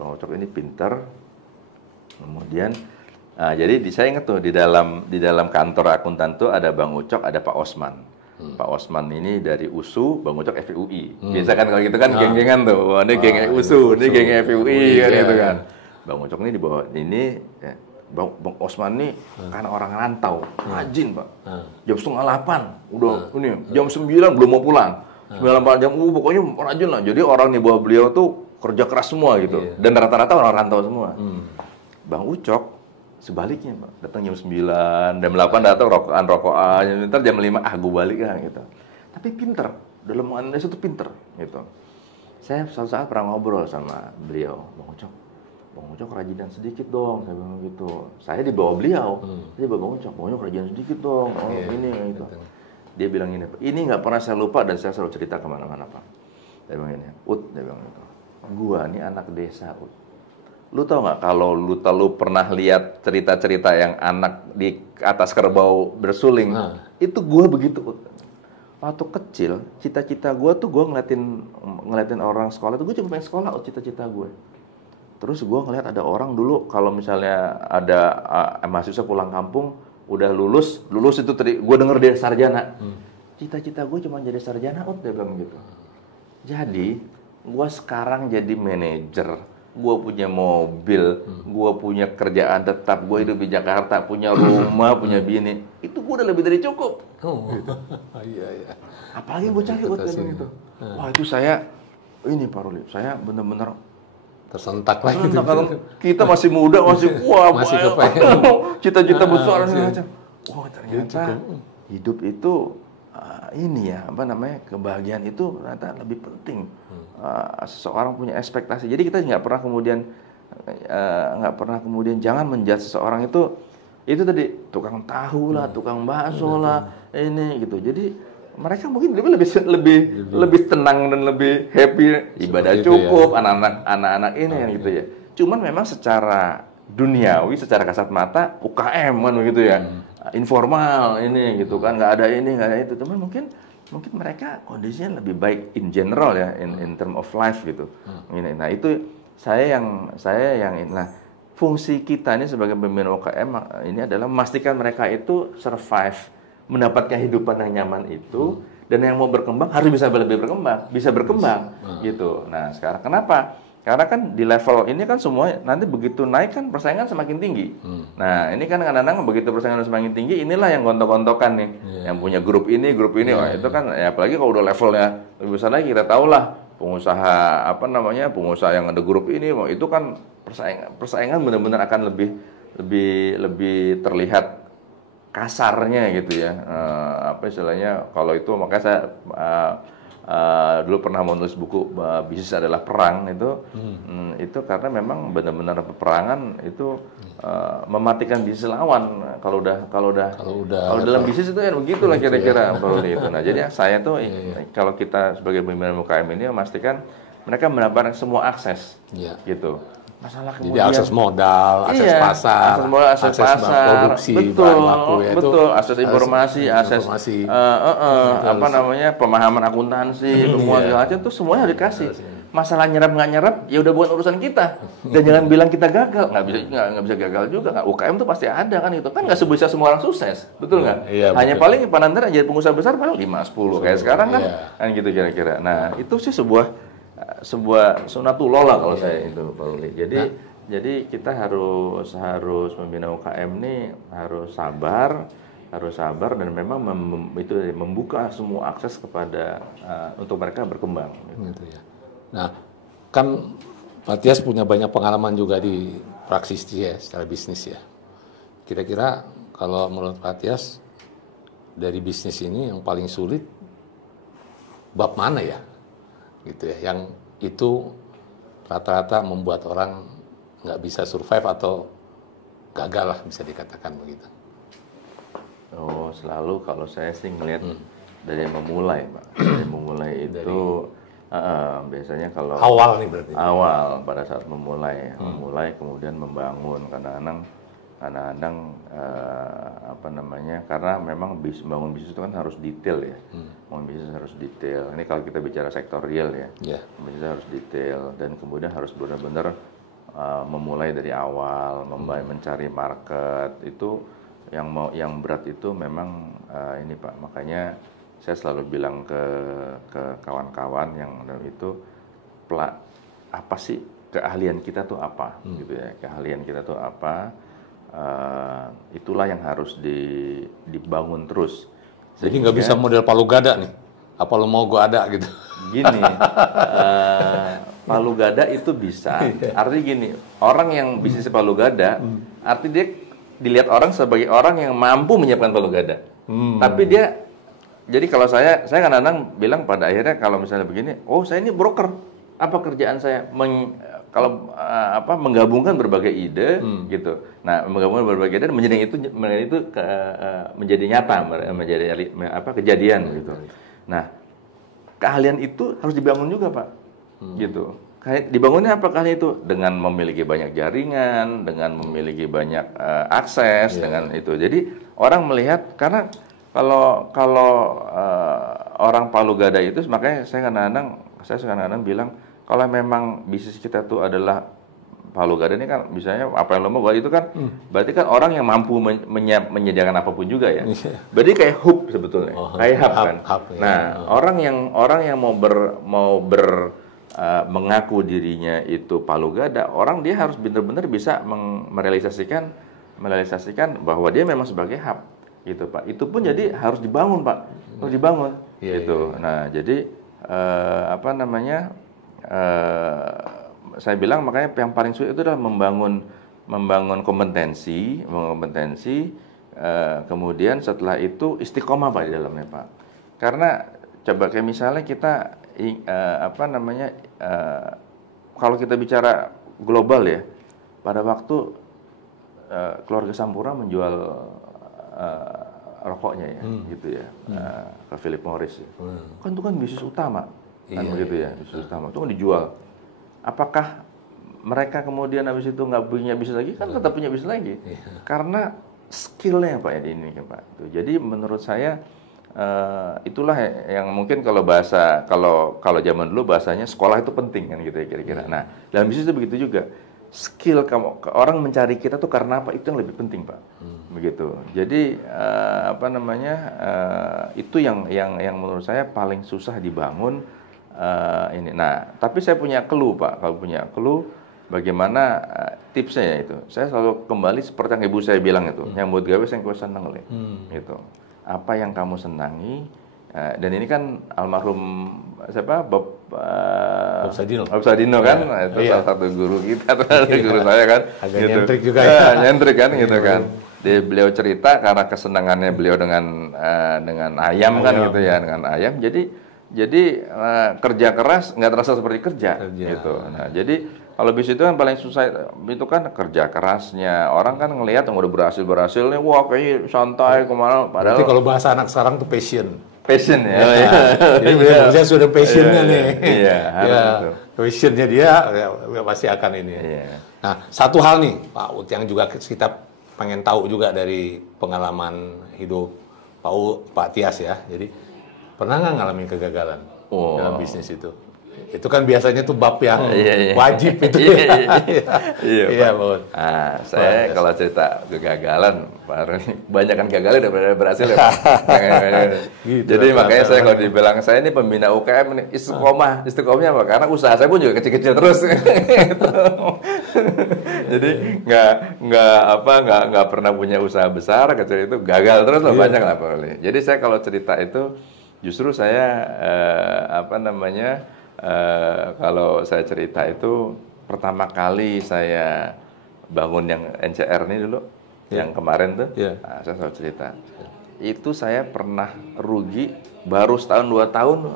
Bang Ucok ini pinter. Kemudian Nah, jadi saya ingat tuh di dalam kantor akuntan tuh ada Bang Ucok, ada Pak Osman. Pak Osman ini dari USU, Bang Ucok FUI. Biasa kan kalau gitu kan geng-gengan tuh. Wah, ini geng USU, ini geng FUI kan gitu kan. Bang Ucok ini di bawah ini ya, Bang Osman ini karena orang rantau, rajin Pak. Jam 7:30 udah ini, jam 9 belum mau pulang. 9 jam pokoknya rajin lah. Jadi orang di bawah beliau tuh kerja keras semua gitu. Dan rata-rata orang rantau semua. Bang Ucok sebaliknya Pak, datang jam 9, jam 8 datang rokokan, ntar jam 5 gue balik kan gitu. Tapi pinter, dalam Indonesia itu pinter gitu. Saya suatu saat pernah ngobrol sama beliau, Bang Ucok rajinan sedikit dong, saya bilang gitu. Saya di bawah beliau, dia Bang Ucok rajinan sedikit dong, ini gitu. Dia bilang ini nggak pernah saya lupa dan saya selalu cerita kemana-mana Pak. Dia bilang ini, dia bilang gitu. Gua nih anak desa, Lu tau nggak kalau lu pernah lihat cerita-cerita yang anak di atas kerbau bersuling, itu gue begitu. Waktu kecil, cita-cita gue tuh gue ngeliatin orang sekolah itu gue cuma pengen sekolah, cita-cita gue. Terus gue ngeliat ada orang dulu kalau misalnya ada mahasiswa pulang kampung udah lulus itu gue denger dia sarjana. Cita-cita gue cuma jadi sarjana, dia bilang gitu. Jadi gue sekarang jadi manajer. Gue punya mobil, gue punya kerjaan tetap, gue hidup di Jakarta, punya rumah, punya bini, itu gue udah lebih dari cukup. Gitu. Iya. Apalagi gue cari buat gitu. Wah itu saya, ini Pak Ruli, saya benar-benar tersentak lagi. Kita masih muda, masih masih kepengen cita-cita besar macam. Wah ternyata hidup itu ini ya kebahagiaan itu ternyata lebih penting. Seseorang punya ekspektasi. Jadi kita nggak pernah kemudian jangan menjudge seseorang itu tadi tukang tahu lah, tukang bakso lah, ini gitu. Jadi mereka mungkin lebih tenang dan lebih happy, ibadah cukup, anak-anak ini yang gitu ya. Cuman memang secara duniawi, secara kasat mata UKM kan begitu ya. Informal ini gitu kan, nggak ada ini, nggak ada itu. Cuman mungkin mereka kondisinya lebih baik in general ya, in term of life gitu. Nah itu saya yang nah fungsi kita ini sebagai pemimpin UKM ini adalah memastikan mereka itu survive, mendapatkan kehidupan yang nyaman itu, dan yang mau berkembang harus bisa berkembang gitu. Nah sekarang kenapa? Karena kan di level ini kan semua nanti begitu naik kan persaingan semakin tinggi. Nah ini kan kadang-kadang begitu persaingan semakin tinggi, inilah yang gontok-gontokan nih, yang punya grup ini, wah itu kan ya apalagi kalau udah levelnya lebih besar lagi, kita tahu lah pengusaha pengusaha yang ada grup ini, wah itu kan persaingan benar-benar akan lebih terlihat kasarnya gitu ya. Istilahnya kalau itu makanya saya dulu pernah menulis buku Bisnis Adalah Perang itu karena memang benar-benar peperangan itu mematikan bisnis lawan kalau dalam bisnis itu ya begitulah kira-kira itu. Nah jadi saya tuh kalau kita sebagai pemimpin UKM ini memastikan mereka mendapatkan semua akses gitu. Masalah kemudian, jadi akses modal, akses pasar, akses produksi, betul, akses informasi, pemahaman akuntansi, semua itu semuanya dikasih. Masalah nyerap nggak nyerap, ya udah bukan urusan kita. Dan jangan bilang kita gagal, nggak bisa gagal juga. UKM tuh pasti ada kan itu, kan nggak bisa semua orang sukses, betul nggak? Hanya paling panandar jadi pengusaha besar paling 5-10 kayak sekarang kan gitu kira-kira. Nah itu sih sebuah sunatullah lah kalau saya itu Pak Ruli. Jadi kita harus membina UKM ini harus sabar dan memang membuka semua akses kepada untuk mereka berkembang. Gitu ya. Nah, kan Pak Tias punya banyak pengalaman juga di praksis ya secara bisnis ya. Kira-kira kalau menurut Pak Tias dari bisnis ini yang paling sulit bab mana ya? Gitu ya, yang itu rata-rata membuat orang nggak bisa survive atau gagal lah bisa dikatakan begitu. Oh selalu kalau saya sih ngelihat dari memulai Pak, dari memulai itu biasanya kalau awal nih berarti pada saat memulai kemudian membangun kadang-kadang karena memang bangun bisnis itu kan harus detail ya. Bangun bisnis harus detail. Ini kalau kita bicara sektor real ya. Bisnis harus detail dan kemudian harus benar-benar memulai dari awal, mencari market itu yang berat itu memang ini Pak. Makanya saya selalu bilang ke kawan-kawan yang itu apa sih keahlian kita tuh apa gitu ya. Keahlian kita tuh apa? Itulah yang harus dibangun terus. Jadi nggak bisa model palu gada nih. Apa lo mau gua ada gitu? Gini, palu gada itu bisa. Artinya gini, orang yang bisnis palu gada, artinya dia dilihat orang sebagai orang yang mampu menyiapkan palu gada. Tapi dia, jadi kalau saya kadang-kadang bilang pada akhirnya kalau misalnya begini, oh saya ini broker, apa kerjaan saya? Menggabungkan berbagai ide, gitu. Nah, menggabungkan berbagai ide, menjadi itu menjadi nyata, menjadi kejadian, gitu. Nah, keahlian itu harus dibangun juga, Pak. Gitu. Dibangunnya apa keahlian itu? Dengan memiliki banyak jaringan, dengan memiliki banyak akses, dengan itu. Jadi orang melihat, karena kalau orang palu gada itu, makanya saya kadang-kadang bilang, kalau memang bisnis kita tuh adalah palu gada ini kan, misalnya apa yang lo mau itu kan, berarti kan orang yang mampu menyediakan apapun juga ya. Berarti kayak hub sebetulnya, kayak hub kan. Nah, orang yang mau mengaku dirinya itu palu gada, orang dia harus benar-benar bisa merealisasikan bahwa dia memang sebagai hub, gitu Pak. Itu pun jadi harus dibangun Pak, harus dibangun, gitu. Nah, jadi saya bilang makanya yang paling sulit itu adalah membangun kompetensi, kemudian setelah itu istiqomah Pak di dalamnya Pak. Karena coba kayak misalnya kita kalau kita bicara global ya, pada waktu keluarga Sampurna menjual rokoknya ya, gitu ya, ke Philip Morris ya. Kan itu kan bisnis utama, kan begitu ya, bisnis utama itu kan dijual. Apakah mereka kemudian habis itu nggak punya bisnis lagi? Kan tetap punya bisnis lagi. Karena skillnya Pak ya ini kan Pak. Jadi menurut saya itulah yang mungkin kalau zaman dulu bahasanya sekolah itu penting kan gitu ya kira-kira. Nah dalam bisnis itu begitu juga. Skill orang mencari kita tuh karena apa? Itu yang lebih penting Pak. Begitu. Jadi itu yang menurut saya paling susah dibangun. Ini. Nah, tapi saya punya clue Pak. Kalau punya clue, bagaimana tipsnya ya itu? Saya selalu kembali seperti yang ibu saya bilang itu, nyambut gawe sing kowe seneng le. Gitu. Apa yang kamu senangi? Dan ini kan almarhum siapa? Bob Sadino kan, itu salah satu guru kita, guru saya kan. Agak gitu. nyentrik juga ya. Nyentrik kan, gitu kan. Beliau cerita karena kesenangannya beliau dengan ayam kan gitu ya, dengan ayam. Jadi kerja keras nggak terasa seperti kerja. Gitu. Nah, jadi kalau bisnis itu kan paling susah itu kan kerja kerasnya. Orang kan ngelihat yang udah berhasil nih, wah kayaknya santai kemana. Padahal berarti kalau bahasa anak sekarang tuh passion ya. Jadi saya sudah passionnya nih. Iya, ya, passionnya dia ya, pasti akan ini. Nah, satu hal nih Pak Ut yang juga kita pengen tahu juga dari pengalaman hidup Pak Tias ya. Jadi pernah nggak ngalamin kegagalan dalam bisnis itu? Itu kan biasanya tuh bab yang wajib itu. Iya, Pak. Saya kalau cerita kegagalan, banyak kan gagal daripada berhasil ya. Gitu, jadi makanya saya kalau dibilang saya ini pembina UKM ini istiqomahnya apa? Karena usaha saya pun juga kecil-kecil terus. Jadi nggak pernah punya usaha besar, kecil itu gagal terus lah, banyak lah Pak. Jadi saya kalau cerita itu justru saya kalau saya cerita itu pertama kali saya bangun yang NCR ini dulu, yang kemarin tuh, saya selalu cerita. Itu saya pernah rugi baru setahun 2 tahun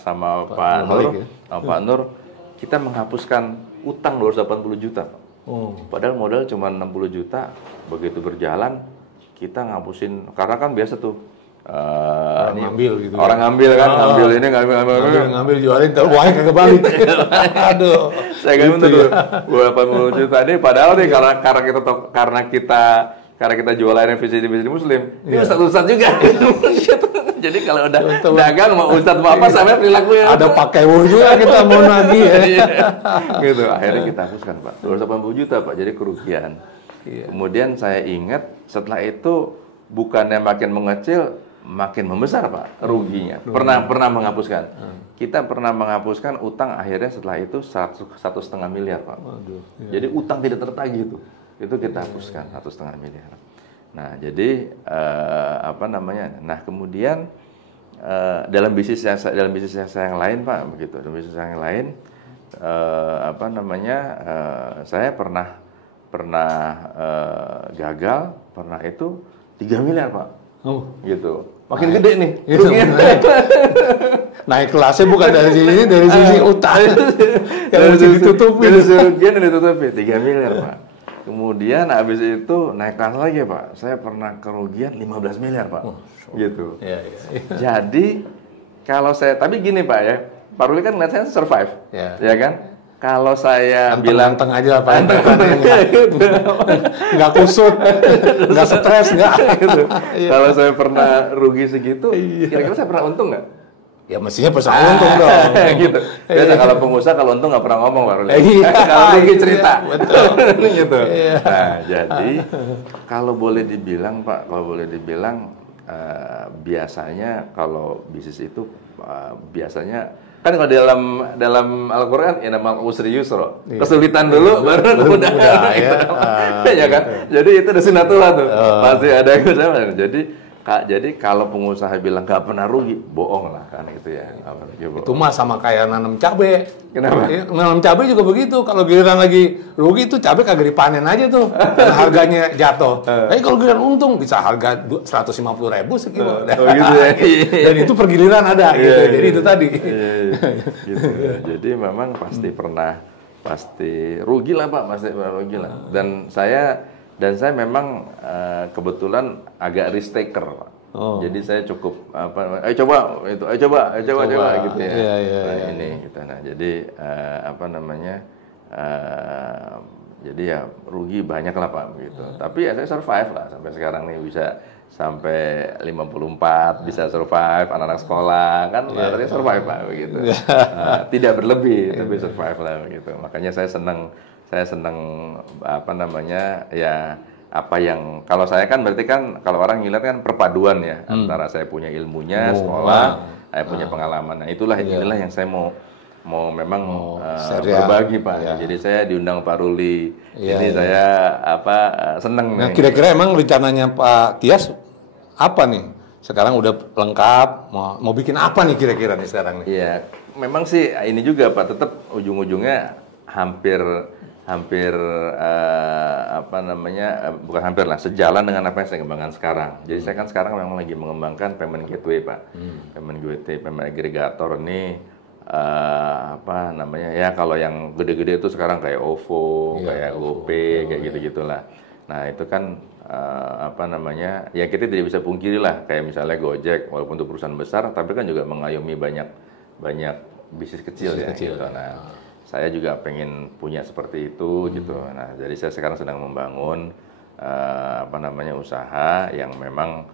sama Pak Nur, kita menghapuskan utang 280 juta. Padahal modal cuma 60 juta, begitu berjalan kita ngapusin, karena kan biasa tuh. Orang ngambil kan, ngambil jualin, terus uangnya kagak balik. Aduh, saya kan gitu tuh 80 juta ini, padahal nih karena kita jualan visi di bisnis Muslim, ini satu-satu juga. Jadi kalau udah dagang mau ustadz mau apa sampai perilakunya ada pakai juga kita mau nagih ya. Gitu. Akhirnya kita hapuskan Pak. 280 juta Pak. Jadi kerugian. Iya. Kemudian saya ingat setelah itu bukannya makin mengecil, makin membesar Pak ruginya. Pernah menghapuskan. Kita pernah menghapuskan utang akhirnya setelah itu 1,5 miliar Pak. Waduh, iya. Jadi utang tidak tertagih itu kita hapuskan 1,5 miliar. Nah jadi apa namanya? Nah kemudian dalam bisnis saya yang lain Pak begitu. Dalam bisnis saya yang lain apa namanya? Saya pernah gagal, pernah itu 3 miliar Pak. Oh, Gitu. Makin gede nih. Gitu. Naik kelasnya bukan dari sini, dari sisi utang. Yang mesti ditutupi. Dari kerugian yang ditutupi 3 miliar Pak. Kemudian habis itu naik kelas lagi Pak. Saya pernah kerugian 15 miliar Pak. Gitu. Iya. Jadi kalau saya, tapi gini Pak ya, Pak Ruli kan ngeliat saya survive, ya kan? Kalau saya bilang tengah aja Pak, nggak kusut, nggak stres, nggak. Gitu. Kalau saya pernah rugi segitu, kira-kira saya pernah untung nggak? Ya mestinya bisa untung dong. Gitu. Biasa kalau pengusaha kalau untung nggak pernah ngomong Pak Ruli. Kalau rugi cerita. Betul. Gitu. Nah jadi kalau boleh dibilang Pak, biasanya kalau bisnis itu biasanya kan kalau dalam Al-Qur'an innamal usri yusra. Kesulitan dulu baru mudah ya. Ya kan? Jadi itu udah sunatullah tuh. Pasti ada kesulitan. Jadi kalau pengusaha bilang nggak pernah rugi, bohong lah kan itu ya. Itu mah sama kayak nanam cabai. Kenapa? Nanam cabai juga begitu. Kalau giliran lagi rugi itu cabai kagak dipanen aja tuh. Karena harganya jatuh. Tapi kalau giliran untung bisa harga 150.000 sekilo. Oh gitu ya. Dan itu pergiliran ada gitu. Jadi itu tadi. Gitu. Jadi memang pasti rugi lah Pak, pasti rugi lah. Dan saya memang kebetulan agak risk taker, Pak. Jadi saya cukup ayo coba gitu ya. Ini gitu. Nah, jadi apa namanya? Jadi ya rugi banyak lah Pak begitu. Tapi ya saya survive lah sampai sekarang nih bisa sampai 54 bisa survive, anak-anak sekolah kan artinya survive Pak begitu. Tidak berlebih tapi survive lah begitu. Makanya saya senang apa namanya ya apa yang kalau saya kan berarti kan kalau orang ngeliat kan perpaduan ya antara saya punya ilmunya sekolah, saya punya pengalaman. Nah inilah yang saya mau memang berbagi Pak. Jadi saya diundang Pak Ruli. Ini saya seneng. Nah kira-kira emang rencananya Pak Tias apa nih? Sekarang udah lengkap, mau bikin apa nih kira-kira nih sekarang nih? Iya, memang sih ini juga Pak, tetap ujung-ujungnya hampir apa namanya bukan hampir lah sejalan dengan apa yang saya kembangkan sekarang. Jadi saya kan sekarang memang lagi mengembangkan payment gateway Pak. Payment aggregator ini apa namanya ya kalau yang gede-gede itu sekarang kayak OVO, kayak GoPay, kayak gitu-gitulah. Nah itu kan apa namanya ya kita tidak bisa pungkiri lah kayak misalnya Gojek walaupun itu perusahaan besar tapi kan juga mengayomi banyak bisnis kecil ya. Gitu. Nah saya juga pengen punya seperti itu gitu. Nah, jadi saya sekarang sedang membangun apa namanya usaha yang memang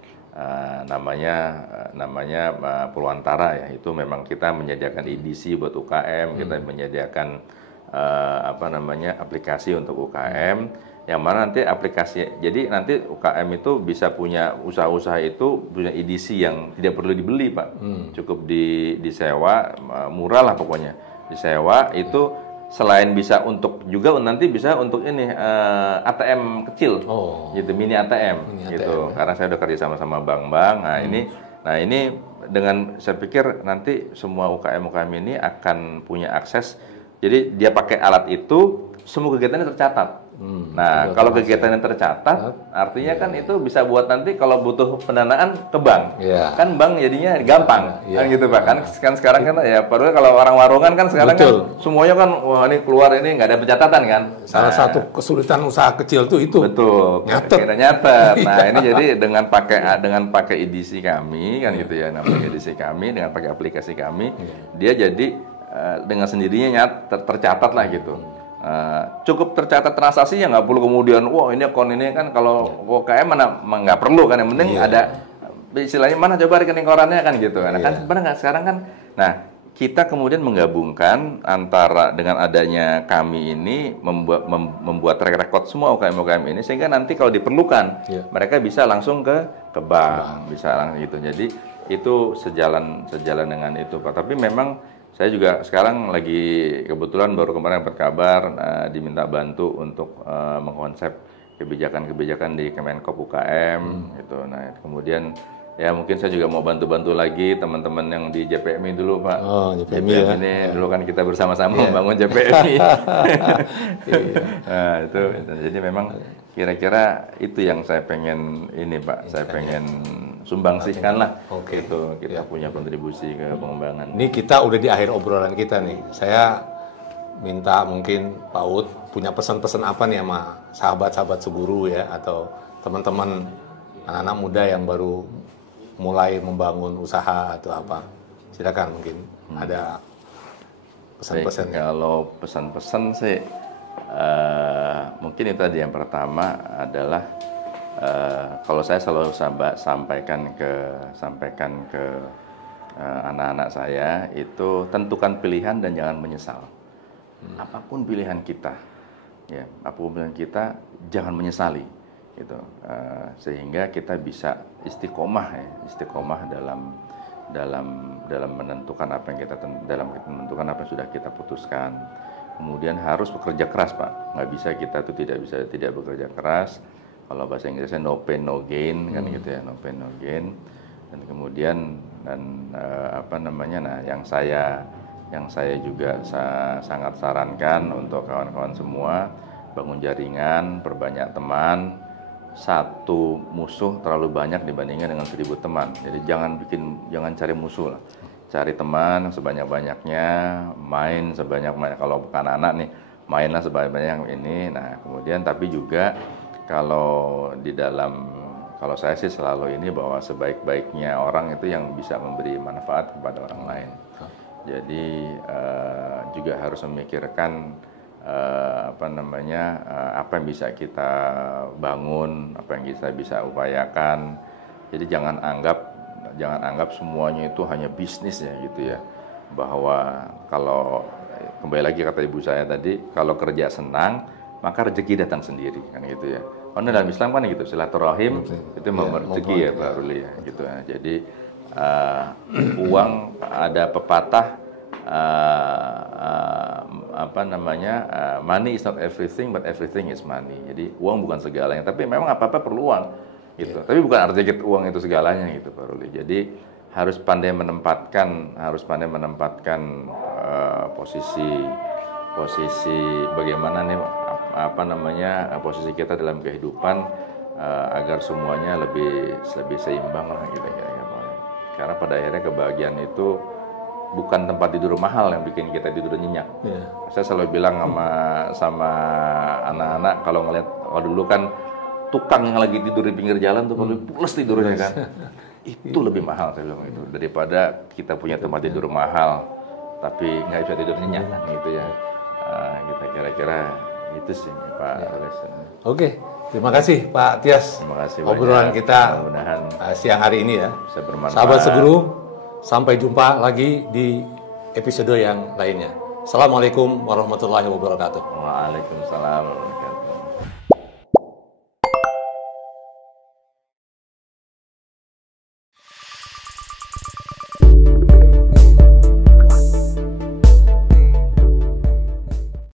namanya Purwantara ya. Itu memang kita menyediakan EDC buat UKM, kita menyediakan apa namanya aplikasi untuk UKM yang mana nanti aplikasi. Jadi nanti UKM itu bisa punya usaha-usaha itu punya EDC yang tidak perlu dibeli, Pak. Cukup disewa, murah lah pokoknya. Disewa itu selain bisa untuk juga nanti bisa untuk ini ATM kecil, gitu mini ATM gitu. Karena saya udah kerja sama bank-bank. Nah ini dengan saya pikir nanti semua UKM ini akan punya akses. Jadi dia pakai alat itu semua kegiatannya tercatat. Nah, kalau kegiatannya tercatat, artinya kan itu bisa buat nanti kalau butuh pendanaan ke bank. Kan bank jadinya gampang. Kan gitu Pak. Kan sekarang kan ya padahal kalau orang warungan kan sekarang kan semuanya kan wah ini keluar ini nggak ada pencatatan kan. Salah satu kesulitan usaha kecil tuh itu. Betul. Nyatet. Nah, ini jadi dengan pakai EDC kami kan gitu ya, namanya EDC kami dengan pakai aplikasi kami, dia jadi dengan sendirinya tercatat lah gitu. Cukup tercatat transaksinya, nggak perlu kemudian wah ini akun ini kan kalau UKM mana nggak perlu kan, yang penting ada istilahnya mana coba rekening korannya kan gitu. Nah, kan benar nggak sekarang kan. Nah, kita kemudian menggabungkan antara dengan adanya kami ini membuat track record semua UKM-UKM ini sehingga nanti kalau diperlukan mereka bisa langsung ke bank, bisa langsung gitu. Jadi itu sejalan dengan itu Pak. Tapi memang saya juga sekarang lagi kebetulan baru kemarin dapat kabar diminta bantu untuk mengkonsep kebijakan-kebijakan di Kemenkop UKM gitu. Nah, kemudian ya mungkin saya juga mau bantu-bantu lagi teman-teman yang di JPMI dulu Pak. Oh, JPMI ya. Ini dulu kan kita bersama-sama membangun JPMI. Nah, itu jadi memang kira-kira itu yang saya pengen ini Pak, saya pengen sumbangsihkan lah. Itu kita punya kontribusi ke pengembangan. Ini kita udah di akhir obrolan kita nih. Saya minta mungkin Pak Ud punya pesan-pesan apa nih sama sahabat-sahabat Seguru ya, atau teman-teman anak-anak muda yang baru mulai membangun usaha atau apa. Silakan mungkin ada pesan-pesan. Kalau pesan-pesan sih mungkin itu tadi yang pertama adalah kalau saya selalu sampaikan ke anak-anak saya itu tentukan pilihan dan jangan menyesal. Apapun pilihan kita, ya, apapun pilihan kita jangan menyesali, gitu. Sehingga kita bisa istiqomah dalam menentukan apa yang menentukan apa yang sudah kita putuskan. Kemudian harus bekerja keras Pak, nggak bisa kita tuh tidak bekerja keras. Kalau bahasa Inggrisnya no pain no gain kan gitu ya, no pain no gain. Dan kemudian yang saya juga sangat sarankan untuk kawan-kawan semua, bangun jaringan, perbanyak teman. Satu musuh terlalu banyak dibandingkan dengan 1000 teman. Jadi jangan cari musuh lah. Cari teman sebanyak-banyaknya, main sebanyak-banyak. Kalau bukan anak nih, mainlah sebanyak-banyak ini. Nah, kemudian tapi juga kalau saya sih selalu ini bahwa sebaik-baiknya orang itu yang bisa memberi manfaat kepada orang lain. Jadi juga harus memikirkan apa yang bisa kita bangun, apa yang kita bisa upayakan. Jadi jangan anggap semuanya itu hanya bisnis ya gitu ya. Bahwa kalau kembali lagi kata ibu saya tadi, kalau kerja senang maka rezeki datang sendiri kan gitu ya. Karena dalam Islam kan gitu, silaturahim itu membawa rezeki ya Pak Ruli ya gitu ya. Jadi uang ada pepatah money is not everything but everything is money. Jadi uang bukan segalanya, tapi memang apa-apa perlu uang gitu. Tapi bukan artinya uang itu segalanya gitu Pak Ruli. Jadi harus pandai menempatkan posisi bagaimana nih posisi kita dalam kehidupan agar semuanya lebih seimbang lah gitu kira-kira. Karena pada akhirnya kebahagiaan itu bukan tempat tidur mahal yang bikin kita tidur nyenyak. Saya selalu bilang sama anak-anak kalau dulu kan tukang yang lagi tidur di pinggir jalan tuh kalau pules tidurnya kan. Itu lebih mahal saya bilang itu daripada kita punya tempat tidur mahal tapi nggak bisa tidur nyenyak gitu ya. Kita kira-kira itu sih Pak Alex. Oke, terima kasih Pak Tias. Terima kasih obrolan kita siang hari ini ya. Bisa bermanfaat. Sahabat Seguru, sampai jumpa lagi di episode yang lainnya. Assalamualaikum warahmatullahi wabarakatuh. Waalaikumsalam warahmatullahi wabarakatuh.